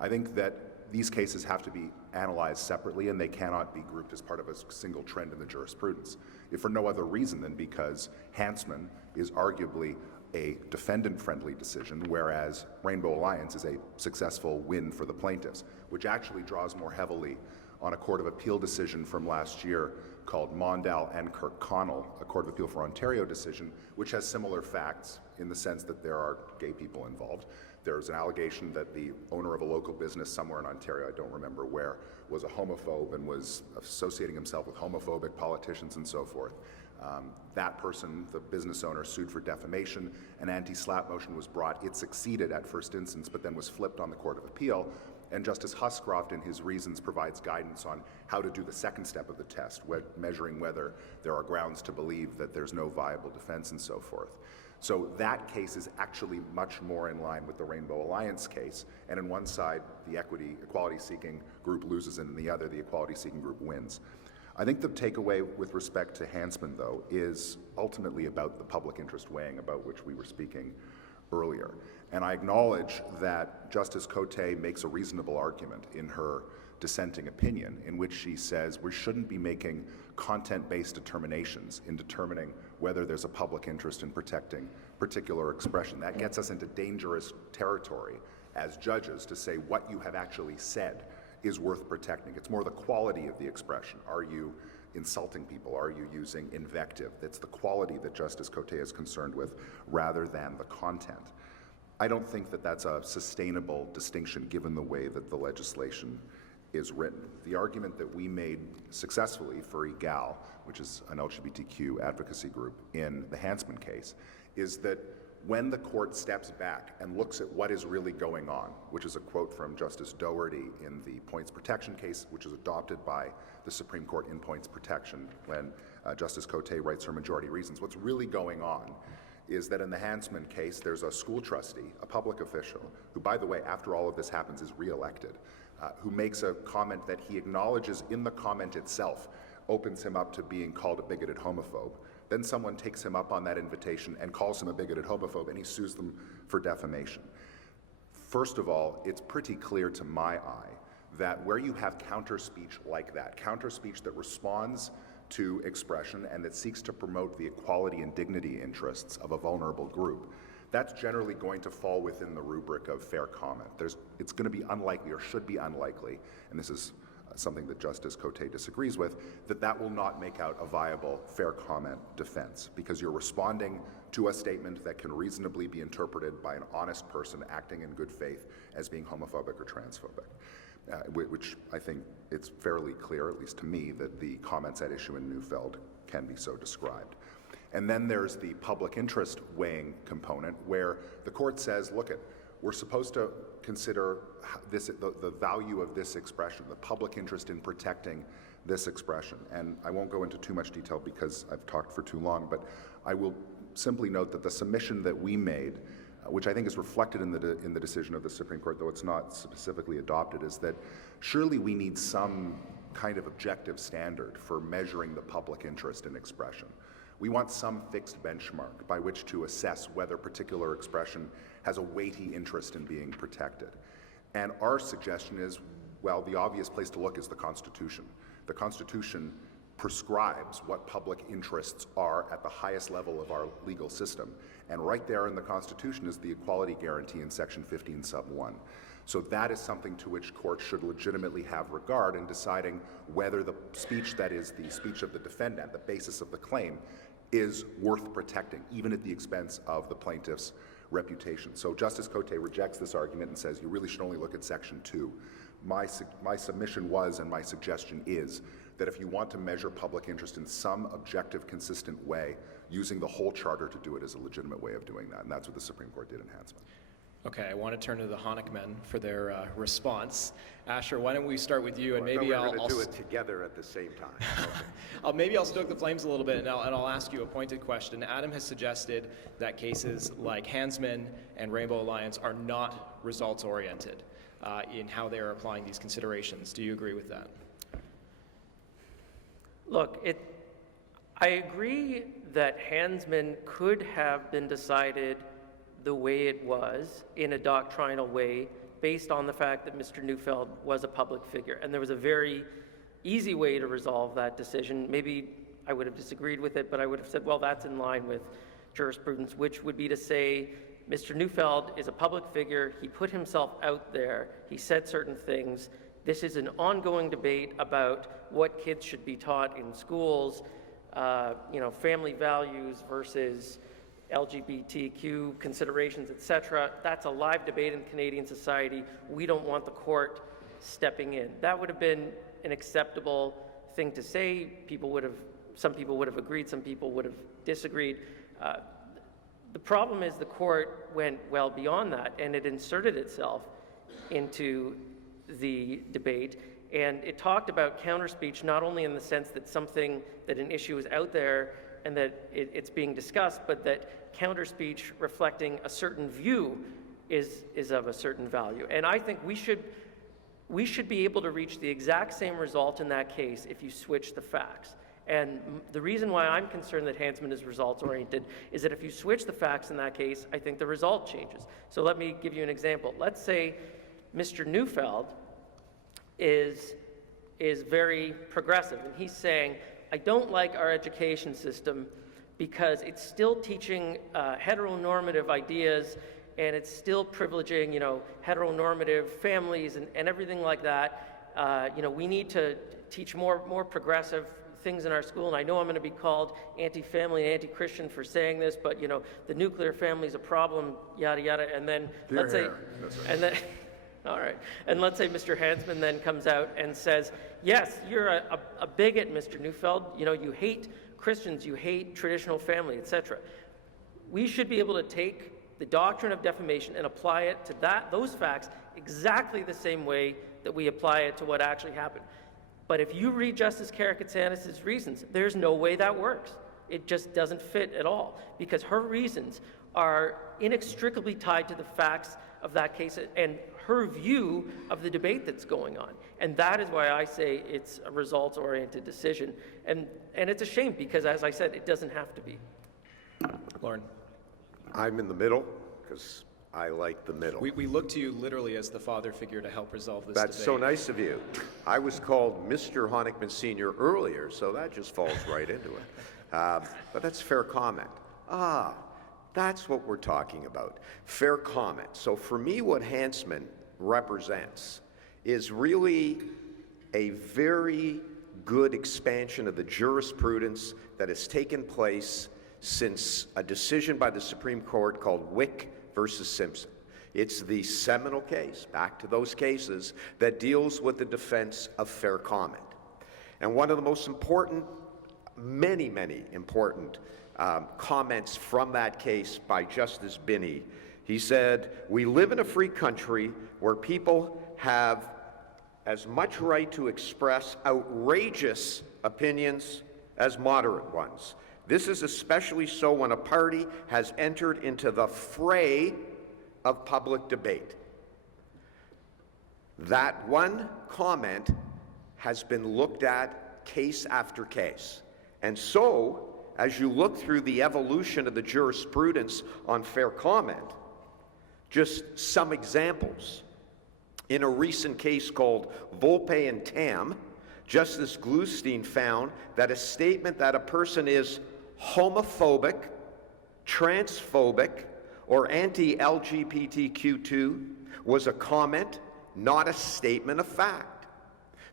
I think that these cases have to be analyzed separately, and they cannot be grouped as part of a single trend in the jurisprudence, if for no other reason than because Hansman is arguably a defendant-friendly decision, whereas Rainbow Alliance is a successful win for the plaintiffs, which actually draws more heavily on a Court of Appeal decision from last year called Mondale and Kirkconnell, a Court of Appeal for Ontario decision, which has similar facts in the sense that there are gay people involved. There's an allegation that the owner of a local business somewhere in Ontario, I don't remember where, was a homophobe and was associating himself with homophobic politicians and so forth. That person, the business owner, sued for defamation. An anti-SLAPP motion was brought. It succeeded at first instance, but then was flipped on the Court of Appeal. And Justice Huscroft, in his reasons, provides guidance on how to do the second step of the test, measuring whether there are grounds to believe that there's no viable defense and so forth. So that case is actually much more in line with the Rainbow Alliance case. And in one side, the equality-seeking group loses, and in the other, the equality-seeking group wins. I think the takeaway with respect to Hansman, though, is ultimately about the public interest weighing about which we were speaking earlier. And I acknowledge that Justice Cote makes a reasonable argument in her dissenting opinion in which she says we shouldn't be making content-based determinations in determining whether there's a public interest in protecting particular expression. That gets us into dangerous territory as judges to say what you have actually said is worth protecting. It's more the quality of the expression. Are you insulting people? Are you using invective? It's the quality that Justice Cote is concerned with rather than the content. I don't think that that's a sustainable distinction given the way that the legislation is written. The argument that we made successfully for EGAL, which is an LGBTQ advocacy group in the Hansman case, is that when the court steps back and looks at what is really going on, which is a quote from Justice Doherty in the points protection case, which is adopted by the Supreme Court in points protection when Justice Cote writes her majority reasons, what's really going on is that in the Hansman case, there's a school trustee, a public official, who, by the way, after all of this happens, is reelected, who makes a comment that he acknowledges in the comment itself opens him up to being called a bigoted homophobe. Then someone takes him up on that invitation and calls him a bigoted homophobe, and he sues them for defamation. First of all, it's pretty clear to my eye that where you have counter-speech like that, counter-speech that responds to expression and that seeks to promote the equality and dignity interests of a vulnerable group, that's generally going to fall within the rubric of fair comment. It's going to be unlikely, or should be unlikely, and this is something that Justice Cote disagrees with, that will not make out a viable fair comment defense, because you're responding to a statement that can reasonably be interpreted by an honest person acting in good faith as being homophobic or transphobic, which I think it's fairly clear, at least to me, that the comments at issue in Neufeld can be so described. And then there's the public interest weighing component where the court says, look, we're supposed to consider the value of this expression, the public interest in protecting this expression. And I won't go into too much detail because I've talked for too long, but I will simply note that the submission that we made, which I think is reflected in the decision of the Supreme Court, though it's not specifically adopted, is that surely we need some kind of objective standard for measuring the public interest in expression. We want some fixed benchmark by which to assess whether particular expression has a weighty interest in being protected. And our suggestion is, well, the obvious place to look is the Constitution. The Constitution prescribes what public interests are at the highest level of our legal system. And right there in the Constitution is the equality guarantee in Section 15, sub 1. So that is something to which courts should legitimately have regard in deciding whether the speech that is the speech of the defendant, the basis of the claim, is worth protecting, even at the expense of the plaintiff's reputation. So Justice Cote rejects this argument and says you really should only look at Section 2. My submission was, and my suggestion is, that if you want to measure public interest in some objective, consistent way, using the whole charter to do it is a legitimate way of doing that, and that's what the Supreme Court did in Hansman. Okay, I want to turn to the Honickmen for their response. Asher, why don't we start with you, and Well, maybe we're I'll going to do it together at the same time. maybe I'll stoke the flames a little bit, and I'll ask you a pointed question. Adam has suggested that cases like Hansman and Rainbow Alliance are not results-oriented in how they are applying these considerations. Do you agree with that? Look, I agree that Hansman could have been decided the way it was, in a doctrinal way, based on the fact that Mr. Neufeld was a public figure. And there was a very easy way to resolve that decision. Maybe I would have disagreed with it, but I would have said, well, that's in line with jurisprudence, which would be to say, Mr. Neufeld is a public figure, he put himself out there, he said certain things. This is an ongoing debate about what kids should be taught in schools, family values versus LGBTQ considerations, etc. That's a live debate in Canadian society. We don't want the court stepping in. That would have been an acceptable thing to say. Some people would have agreed, some people would have disagreed. The problem is the court went well beyond that, and it inserted itself into the debate, and it talked about counterspeech not only in the sense that an issue is out there and that it's being discussed, but that counterspeech reflecting a certain view is of a certain value. And I think we should be able to reach the exact same result in that case if you switch the facts. And the reason why I'm concerned that Hansman is results-oriented is that if you switch the facts in that case, I think the result changes. So let me give you an example. Let's say Mr. Neufeld is very progressive, and he's saying, I don't like our education system because it's still teaching heteronormative ideas, and it's still privileging, heteronormative families and everything like that. We need to teach more progressive things in our school, and I know I'm going to be called anti-family and anti-Christian for saying this, but the nuclear family is a problem, yada yada. And then let's say, and then. All right. And let's say Mr. Hansman then comes out and says, yes, you're a bigot, Mr. Neufeld. You hate Christians, you hate traditional family, etc. We should be able to take the doctrine of defamation and apply it to those facts exactly the same way that we apply it to what actually happened. But if you read Justice Karakatsanis' reasons, there's no way that works. It just doesn't fit at all, because her reasons are inextricably tied to the facts of that case and her view of the debate that's going on. And that is why I say it's a results-oriented decision. And it's a shame, because, as I said, it doesn't have to be. Lorne. I'm in the middle, because I like the middle. We look to you literally as the father figure to help resolve this debate. That's so nice of you. I was called Mr. Honickman Sr. earlier, so that just falls right into it. But that's fair comment. That's what we're talking about. Fair comment. So for me, what Hansman represents is really a very good expansion of the jurisprudence that has taken place since a decision by the Supreme Court called Wick versus Simpson. It's the seminal case, back to those cases, that deals with the defense of fair comment. And one of the most important, many important comments from that case by Justice Binney, he said, we live in a free country where people have as much right to express outrageous opinions as moderate ones. This is especially so when a party has entered into the fray of public debate. That one comment has been looked at case after case. And so, as you look through the evolution of the jurisprudence on fair comment, just some examples. In a recent case called Volpe and Tam, Justice Gluestein found that a statement that a person is homophobic, transphobic, or anti-LGBTQ2 was a comment, not a statement of fact.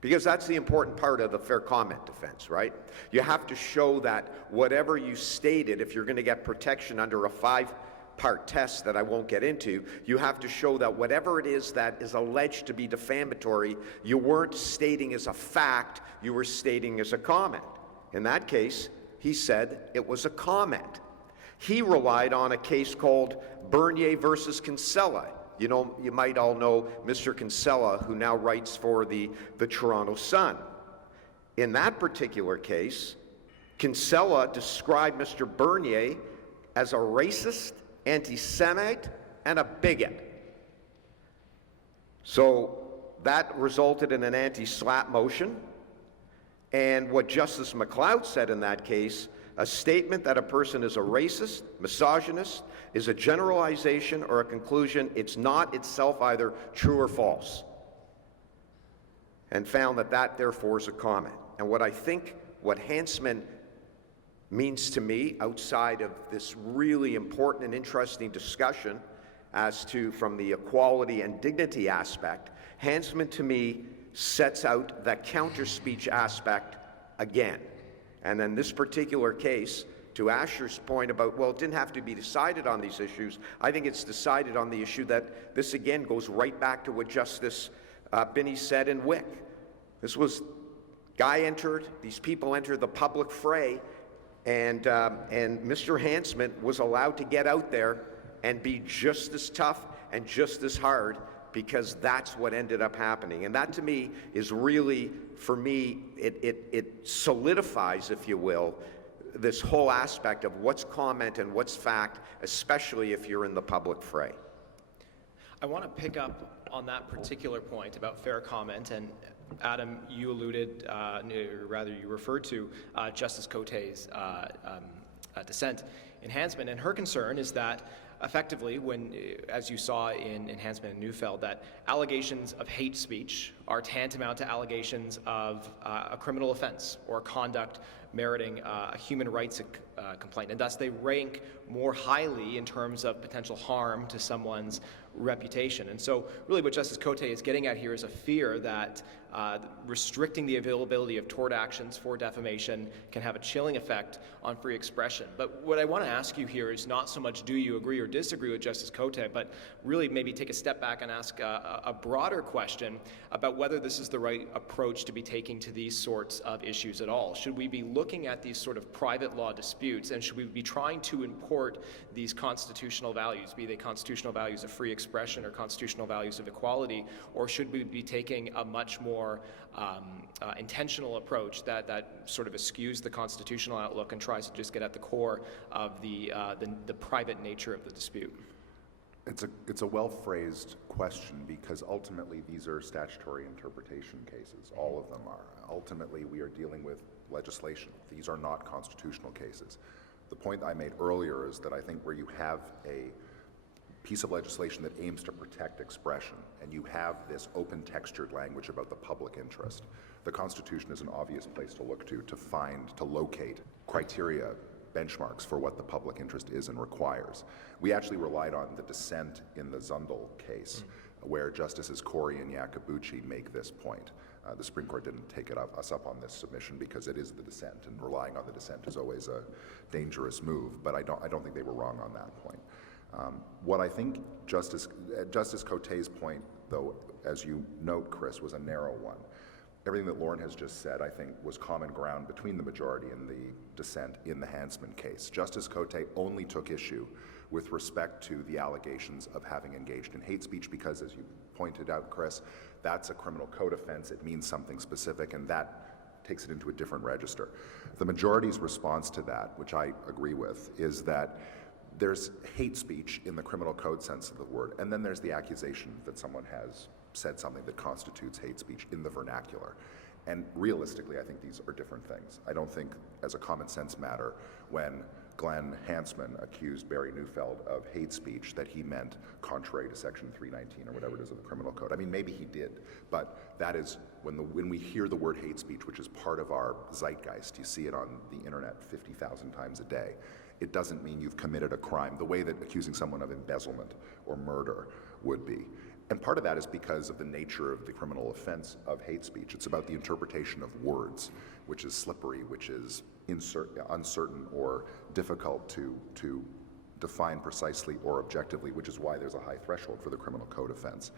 Because that's the important part of the fair comment defense, right? You have to show that whatever you stated, if you're going to get protection under a 5-part test that I won't get into, you have to show that whatever it is that is alleged to be defamatory, you weren't stating as a fact, you were stating as a comment. In that case, he said it was a comment. He relied on a case called Bernier versus Kinsella. You know, you might all know Mr. Kinsella, who now writes for the Toronto Sun. In that particular case, Kinsella described Mr. Bernier as a racist, anti-Semite, and a bigot. So that resulted in an anti-SLAPP motion. And what Justice McLeod said in that case, a statement that a person is a racist, misogynist, is a generalization or a conclusion. It's not itself either true or false. And found that that, therefore, is a comment. And what I think what Hantman means to me, outside of this really important and interesting discussion as to from the equality and dignity aspect, Hantman to me sets out that counter-speech aspect again. And in this particular case, to Asher's point about, well, it didn't have to be decided on these issues, I think it's decided on the issue that this again goes right back to what Justice Binney said in Wick. This was, these people entered the public fray, and Mr. Hantman was allowed to get out there and be just as tough and just as hard, because that's what ended up happening. And that to me is really, for me, it solidifies, if you will, this whole aspect of what's comment and what's fact, especially if you're in the public fray. I want to pick up on that particular point about fair comment, and Adam, you alluded, or rather you referred to Justice Cote's dissent in Hantman, and her concern is that effectively, when, as you saw in Hantman and Neufeld, that allegations of hate speech are tantamount to allegations of a criminal offense or conduct meriting a human rights complaint, and thus they rank more highly in terms of potential harm to someone's reputation. And so really what Justice Cote is getting at here is a fear that restricting the availability of tort actions for defamation can have a chilling effect on free expression. But what I want to ask you here is not so much do you agree or disagree with Justice Cote, but really maybe take a step back and ask a broader question about whether this is the right approach to be taking to these sorts of issues at all. Should we be looking at these sort of private law disputes, and should we be trying to import these constitutional values, be they constitutional values of free expression or constitutional values of equality, or should we be taking a much more intentional approach that sort of eschews the constitutional outlook and tries to just get at the core of the private nature of the dispute? It's a well-phrased question, because ultimately these are statutory interpretation cases. All of them are. Ultimately, we are dealing with legislation. These are not constitutional cases. The point I made earlier is that I think where you have a piece of legislation that aims to protect expression, and you have this open textured language about the public interest, the Constitution is an obvious place to look to find, to locate criteria, benchmarks for what the public interest is and requires. We actually relied on the dissent in the Zundel case, where Justices Corey and Iacobucci make this point. The Supreme Court didn't take us up on this submission because it is the dissent, and relying on the dissent is always a dangerous move, but I don't think they were wrong on that point. What I think Justice Cote's point, though, as you note, Chris, was a narrow one. Everything that Lorne has just said, I think, was common ground between the majority and the dissent in the Hantman case. Justice Cote only took issue with respect to the allegations of having engaged in hate speech because, as you pointed out, Chris, that's a criminal code offense. It means something specific, and that takes it into a different register. The majority's response to that, which I agree with, is that there's hate speech in the criminal code sense of the word, and then there's the accusation that someone has said something that constitutes hate speech in the vernacular. And realistically, I think these are different things. I don't think, as a common sense matter, when Glenn Hansman accused Barry Neufeld of hate speech that he meant contrary to Section 319 or whatever it is of the Criminal Code. I mean, maybe he did, but that is when we hear the word hate speech, which is part of our zeitgeist, you see it on the internet 50,000 times a day, it doesn't mean you've committed a crime, the way that accusing someone of embezzlement or murder would be. And part of that is because of the nature of the criminal offense of hate speech. It's about the interpretation of words, which is slippery, which is uncertain or difficult to define precisely or objectively, which is why there's a high threshold for the criminal code offense.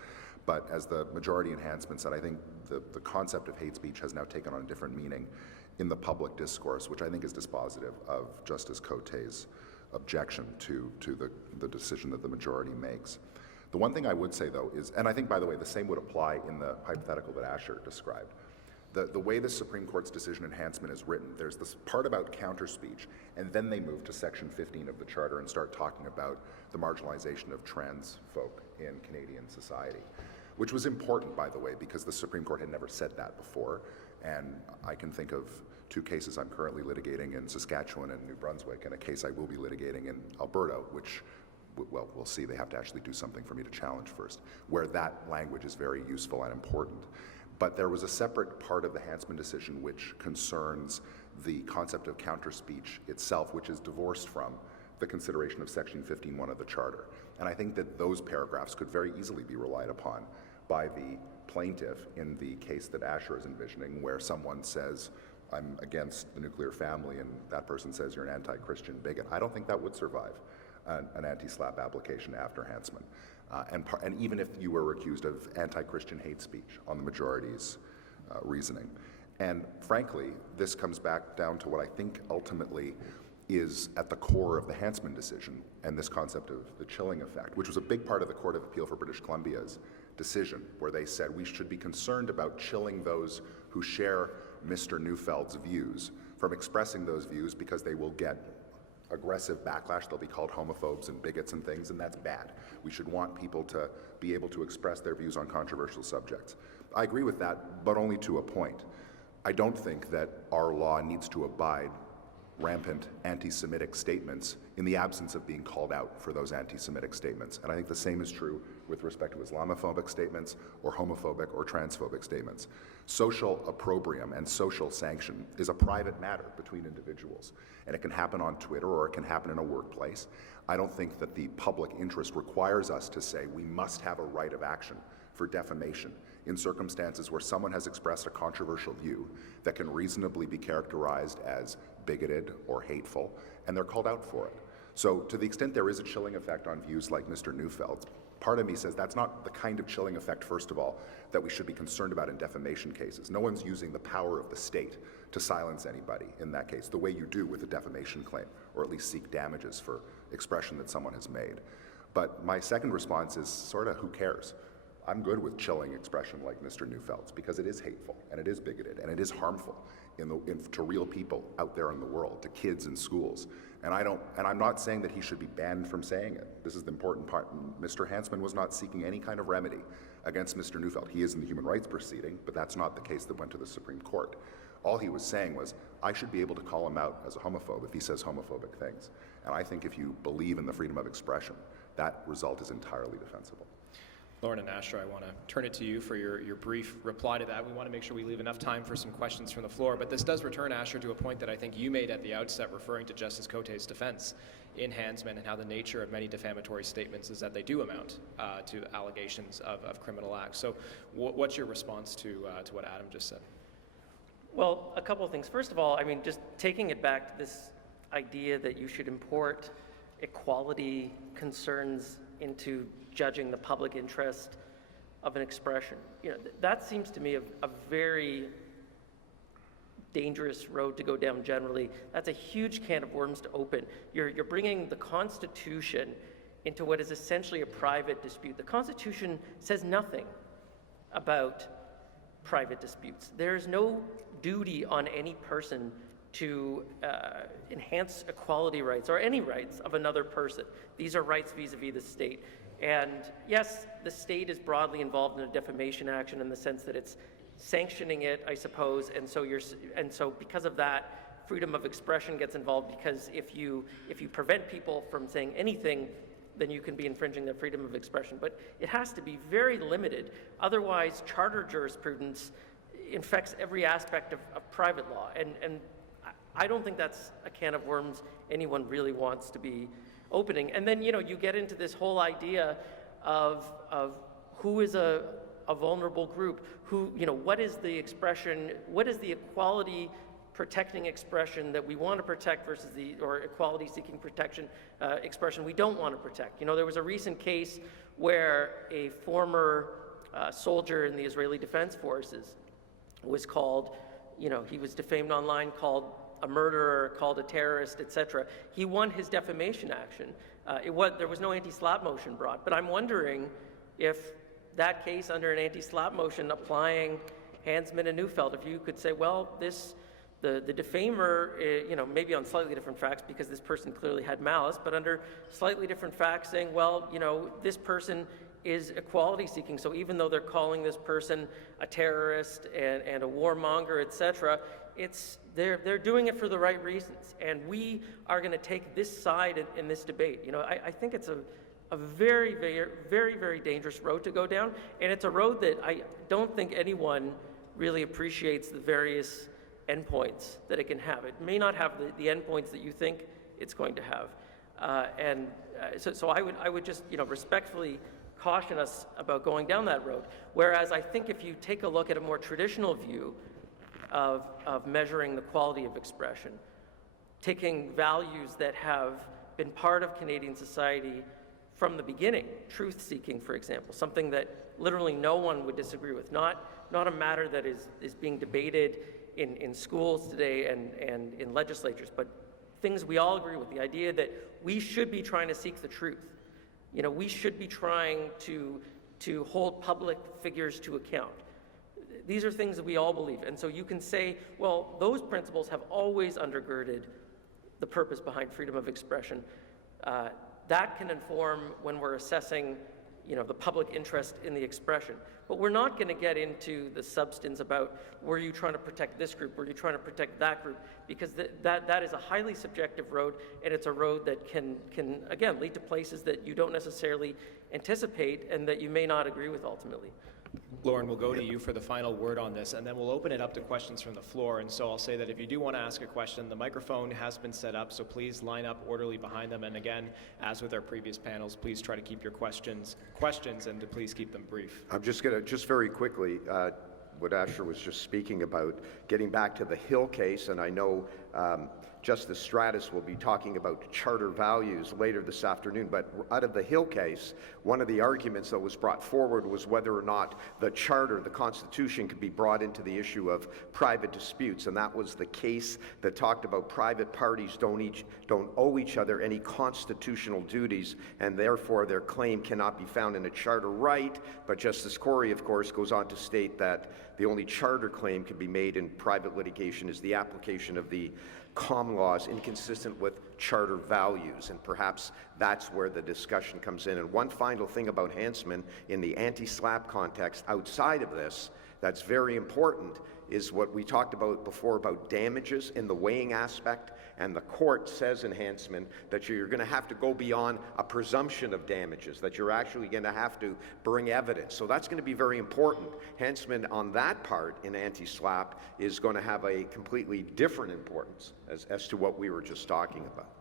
But as the majority enhancement said, I think the concept of hate speech has now taken on a different meaning in the public discourse, which I think is dispositive of Justice Cote's objection to the decision that the majority makes. The one thing I would say, though, is, and I think, by the way, the same would apply in the hypothetical that Asher described. The way the Supreme Court's decision enhancement is written, there's this part about counter speech, and then they move to Section 15 of the Charter and start talking about the marginalization of trans folk in Canadian society, which was important, by the way, because the Supreme Court had never said that before. And I can think of 2 cases I'm currently litigating in Saskatchewan and New Brunswick, and a case I will be litigating in Alberta, which, well, we'll see. They have to actually do something for me to challenge first, where that language is very useful and important. But there was a separate part of the Hansman decision which concerns the concept of counter speech itself, which is divorced from the consideration of Section 15(1) of the Charter. And I think that those paragraphs could very easily be relied upon by the plaintiff in the case that Asher is envisioning, where someone says, I'm against the nuclear family, and that person says you're an anti-Christian bigot. I don't think that would survive an anti-SLAPP application after Hansman. And even if you were accused of anti-Christian hate speech on the majority's reasoning. And frankly, this comes back down to what I think ultimately is at the core of the Hansman decision and this concept of the chilling effect, which was a big part of the Court of Appeal for British Columbia's decision, where they said we should be concerned about chilling those who share Mr. Neufeld's views from expressing those views because they will get aggressive backlash. They'll be called homophobes and bigots and things, and that's bad. We should want people to be able to express their views on controversial subjects. I agree with that, but only to a point. I don't think that our law needs to abide rampant anti-Semitic statements in the absence of being called out for those anti-Semitic statements. And I think the same is true with respect to Islamophobic statements or homophobic or transphobic statements. Social opprobrium and social sanction is a private matter between individuals, and it can happen on Twitter or it can happen in a workplace. I don't think that the public interest requires us to say we must have a right of action for defamation in circumstances where someone has expressed a controversial view that can reasonably be characterized as bigoted or hateful, and they're called out for it. So to the extent there is a chilling effect on views like Mr. Neufeld's, part of me says that's not the kind of chilling effect, first of all, that we should be concerned about in defamation cases. No one's using the power of the state to silence anybody in that case, the way you do with a defamation claim, or at least seek damages for expression that someone has made. But my second response is sort of, who cares? I'm good with chilling expression like Mr. Neufeld's because it is hateful and it is bigoted and it is harmful to real people out there in the world, to kids in schools. And I'm not saying that he should be banned from saying it. This is the important part. Mr. Hansman was not seeking any kind of remedy against Mr. Neufeld. He is in the human rights proceeding, but that's not the case that went to the Supreme Court. All he was saying was, I should be able to call him out as a homophobe if he says homophobic things. And I think if you believe in the freedom of expression, that result is entirely defensible. Lorne and Asher, I want to turn it to you for your brief reply to that. We want to make sure we leave enough time for some questions from the floor, but this does return, Asher, to a point that I think you made at the outset, referring to Justice Cote's defense in Hansman and how the nature of many defamatory statements is that they do amount to allegations of criminal acts. So what's your response to what Adam just said? Well, a couple of things. First of all, I mean, just taking it back to this idea that you should import equality concerns into judging the public interest of an expression. You know, that seems to me a very dangerous road to go down generally. That's a huge can of worms to open. You're bringing the Constitution into what is essentially a private dispute. The Constitution says nothing about private disputes. There's no duty on any person to enhance equality rights or any rights of another person. These are rights vis-a-vis the state. And yes, the state is broadly involved in a defamation action in the sense that it's sanctioning it, I suppose, and so because of that, freedom of expression gets involved, because if you prevent people from saying anything, then you can be infringing their freedom of expression. But it has to be very limited. Otherwise, charter jurisprudence infects every aspect of private law. And I don't think that's a can of worms anyone really wants to be opening. And then, you get into this whole idea of who is a vulnerable group, what is the expression, what is the equality protecting expression that we want to protect versus or equality seeking protection expression we don't want to protect. There was a recent case where a former soldier in the Israeli Defense Forces was called, he was defamed online, called a murderer, called a terrorist, etc. He won his defamation action. There was no anti-SLAPP motion brought, but I'm wondering if that case under an anti-SLAPP motion applying Hansman and Neufeld, if you could say, well, the defamer, maybe on slightly different facts because this person clearly had malice, but under slightly different facts saying, well, this person is equality seeking, so even though they're calling this person a terrorist and a warmonger, etc., they're doing it for the right reasons, and we are going to take this side in this debate. I think it's a very, very, very, very dangerous road to go down, and it's a road that I don't think anyone really appreciates the various endpoints that it can have. It may not have the endpoints that you think it's going to have, so I would just respectfully caution us about going down that road. Whereas I think if you take a look at a more traditional view of measuring the quality of expression, taking values that have been part of Canadian society from the beginning, truth-seeking, for example, something that literally no one would disagree with, not a matter that is being debated in schools today and in legislatures, but things we all agree with, the idea that we should be trying to seek the truth. We should be trying to hold public figures to account. These are things that we all believe. And so you can say, well, those principles have always undergirded the purpose behind freedom of expression. That can inform when we're assessing the public interest in the expression. But we're not going to get into the substance about were you trying to protect this group, were you trying to protect that group, because that is a highly subjective road, and it's a road that can again lead to places that you don't necessarily anticipate and that you may not agree with ultimately. Lorne, we'll go to you for the final word on this, and then we'll open it up to questions from the floor. And so I'll say that if you do want to ask a question, the microphone has been set up, so please line up orderly behind them. And again, as with our previous panels, please try to keep your questions and to please keep them brief. I'm just going to, just very quickly, what Asher was just speaking about, getting back to the Hill case, and I know Justice Stratus will be talking about charter values later this afternoon, but out of the Hill case, one of the arguments that was brought forward was whether or not the charter, the Constitution, could be brought into the issue of private disputes, and that was the case that talked about private parties don't owe each other any constitutional duties, and therefore their claim cannot be found in a charter right. But Justice Corey, of course, goes on to state that the only charter claim can be made in private litigation is the application of the common laws inconsistent with charter values, and perhaps that's where the discussion comes in. And one final thing about Hansman in the anti-SLAPP context outside of this that's very important is what we talked about before about damages in the weighing aspect, and the court says in Hansman that you're going to have to go beyond a presumption of damages, that you're actually going to have to bring evidence. So that's going to be very important. Hansman on that part in anti-SLAPP is going to have a completely different importance as to what we were just talking about.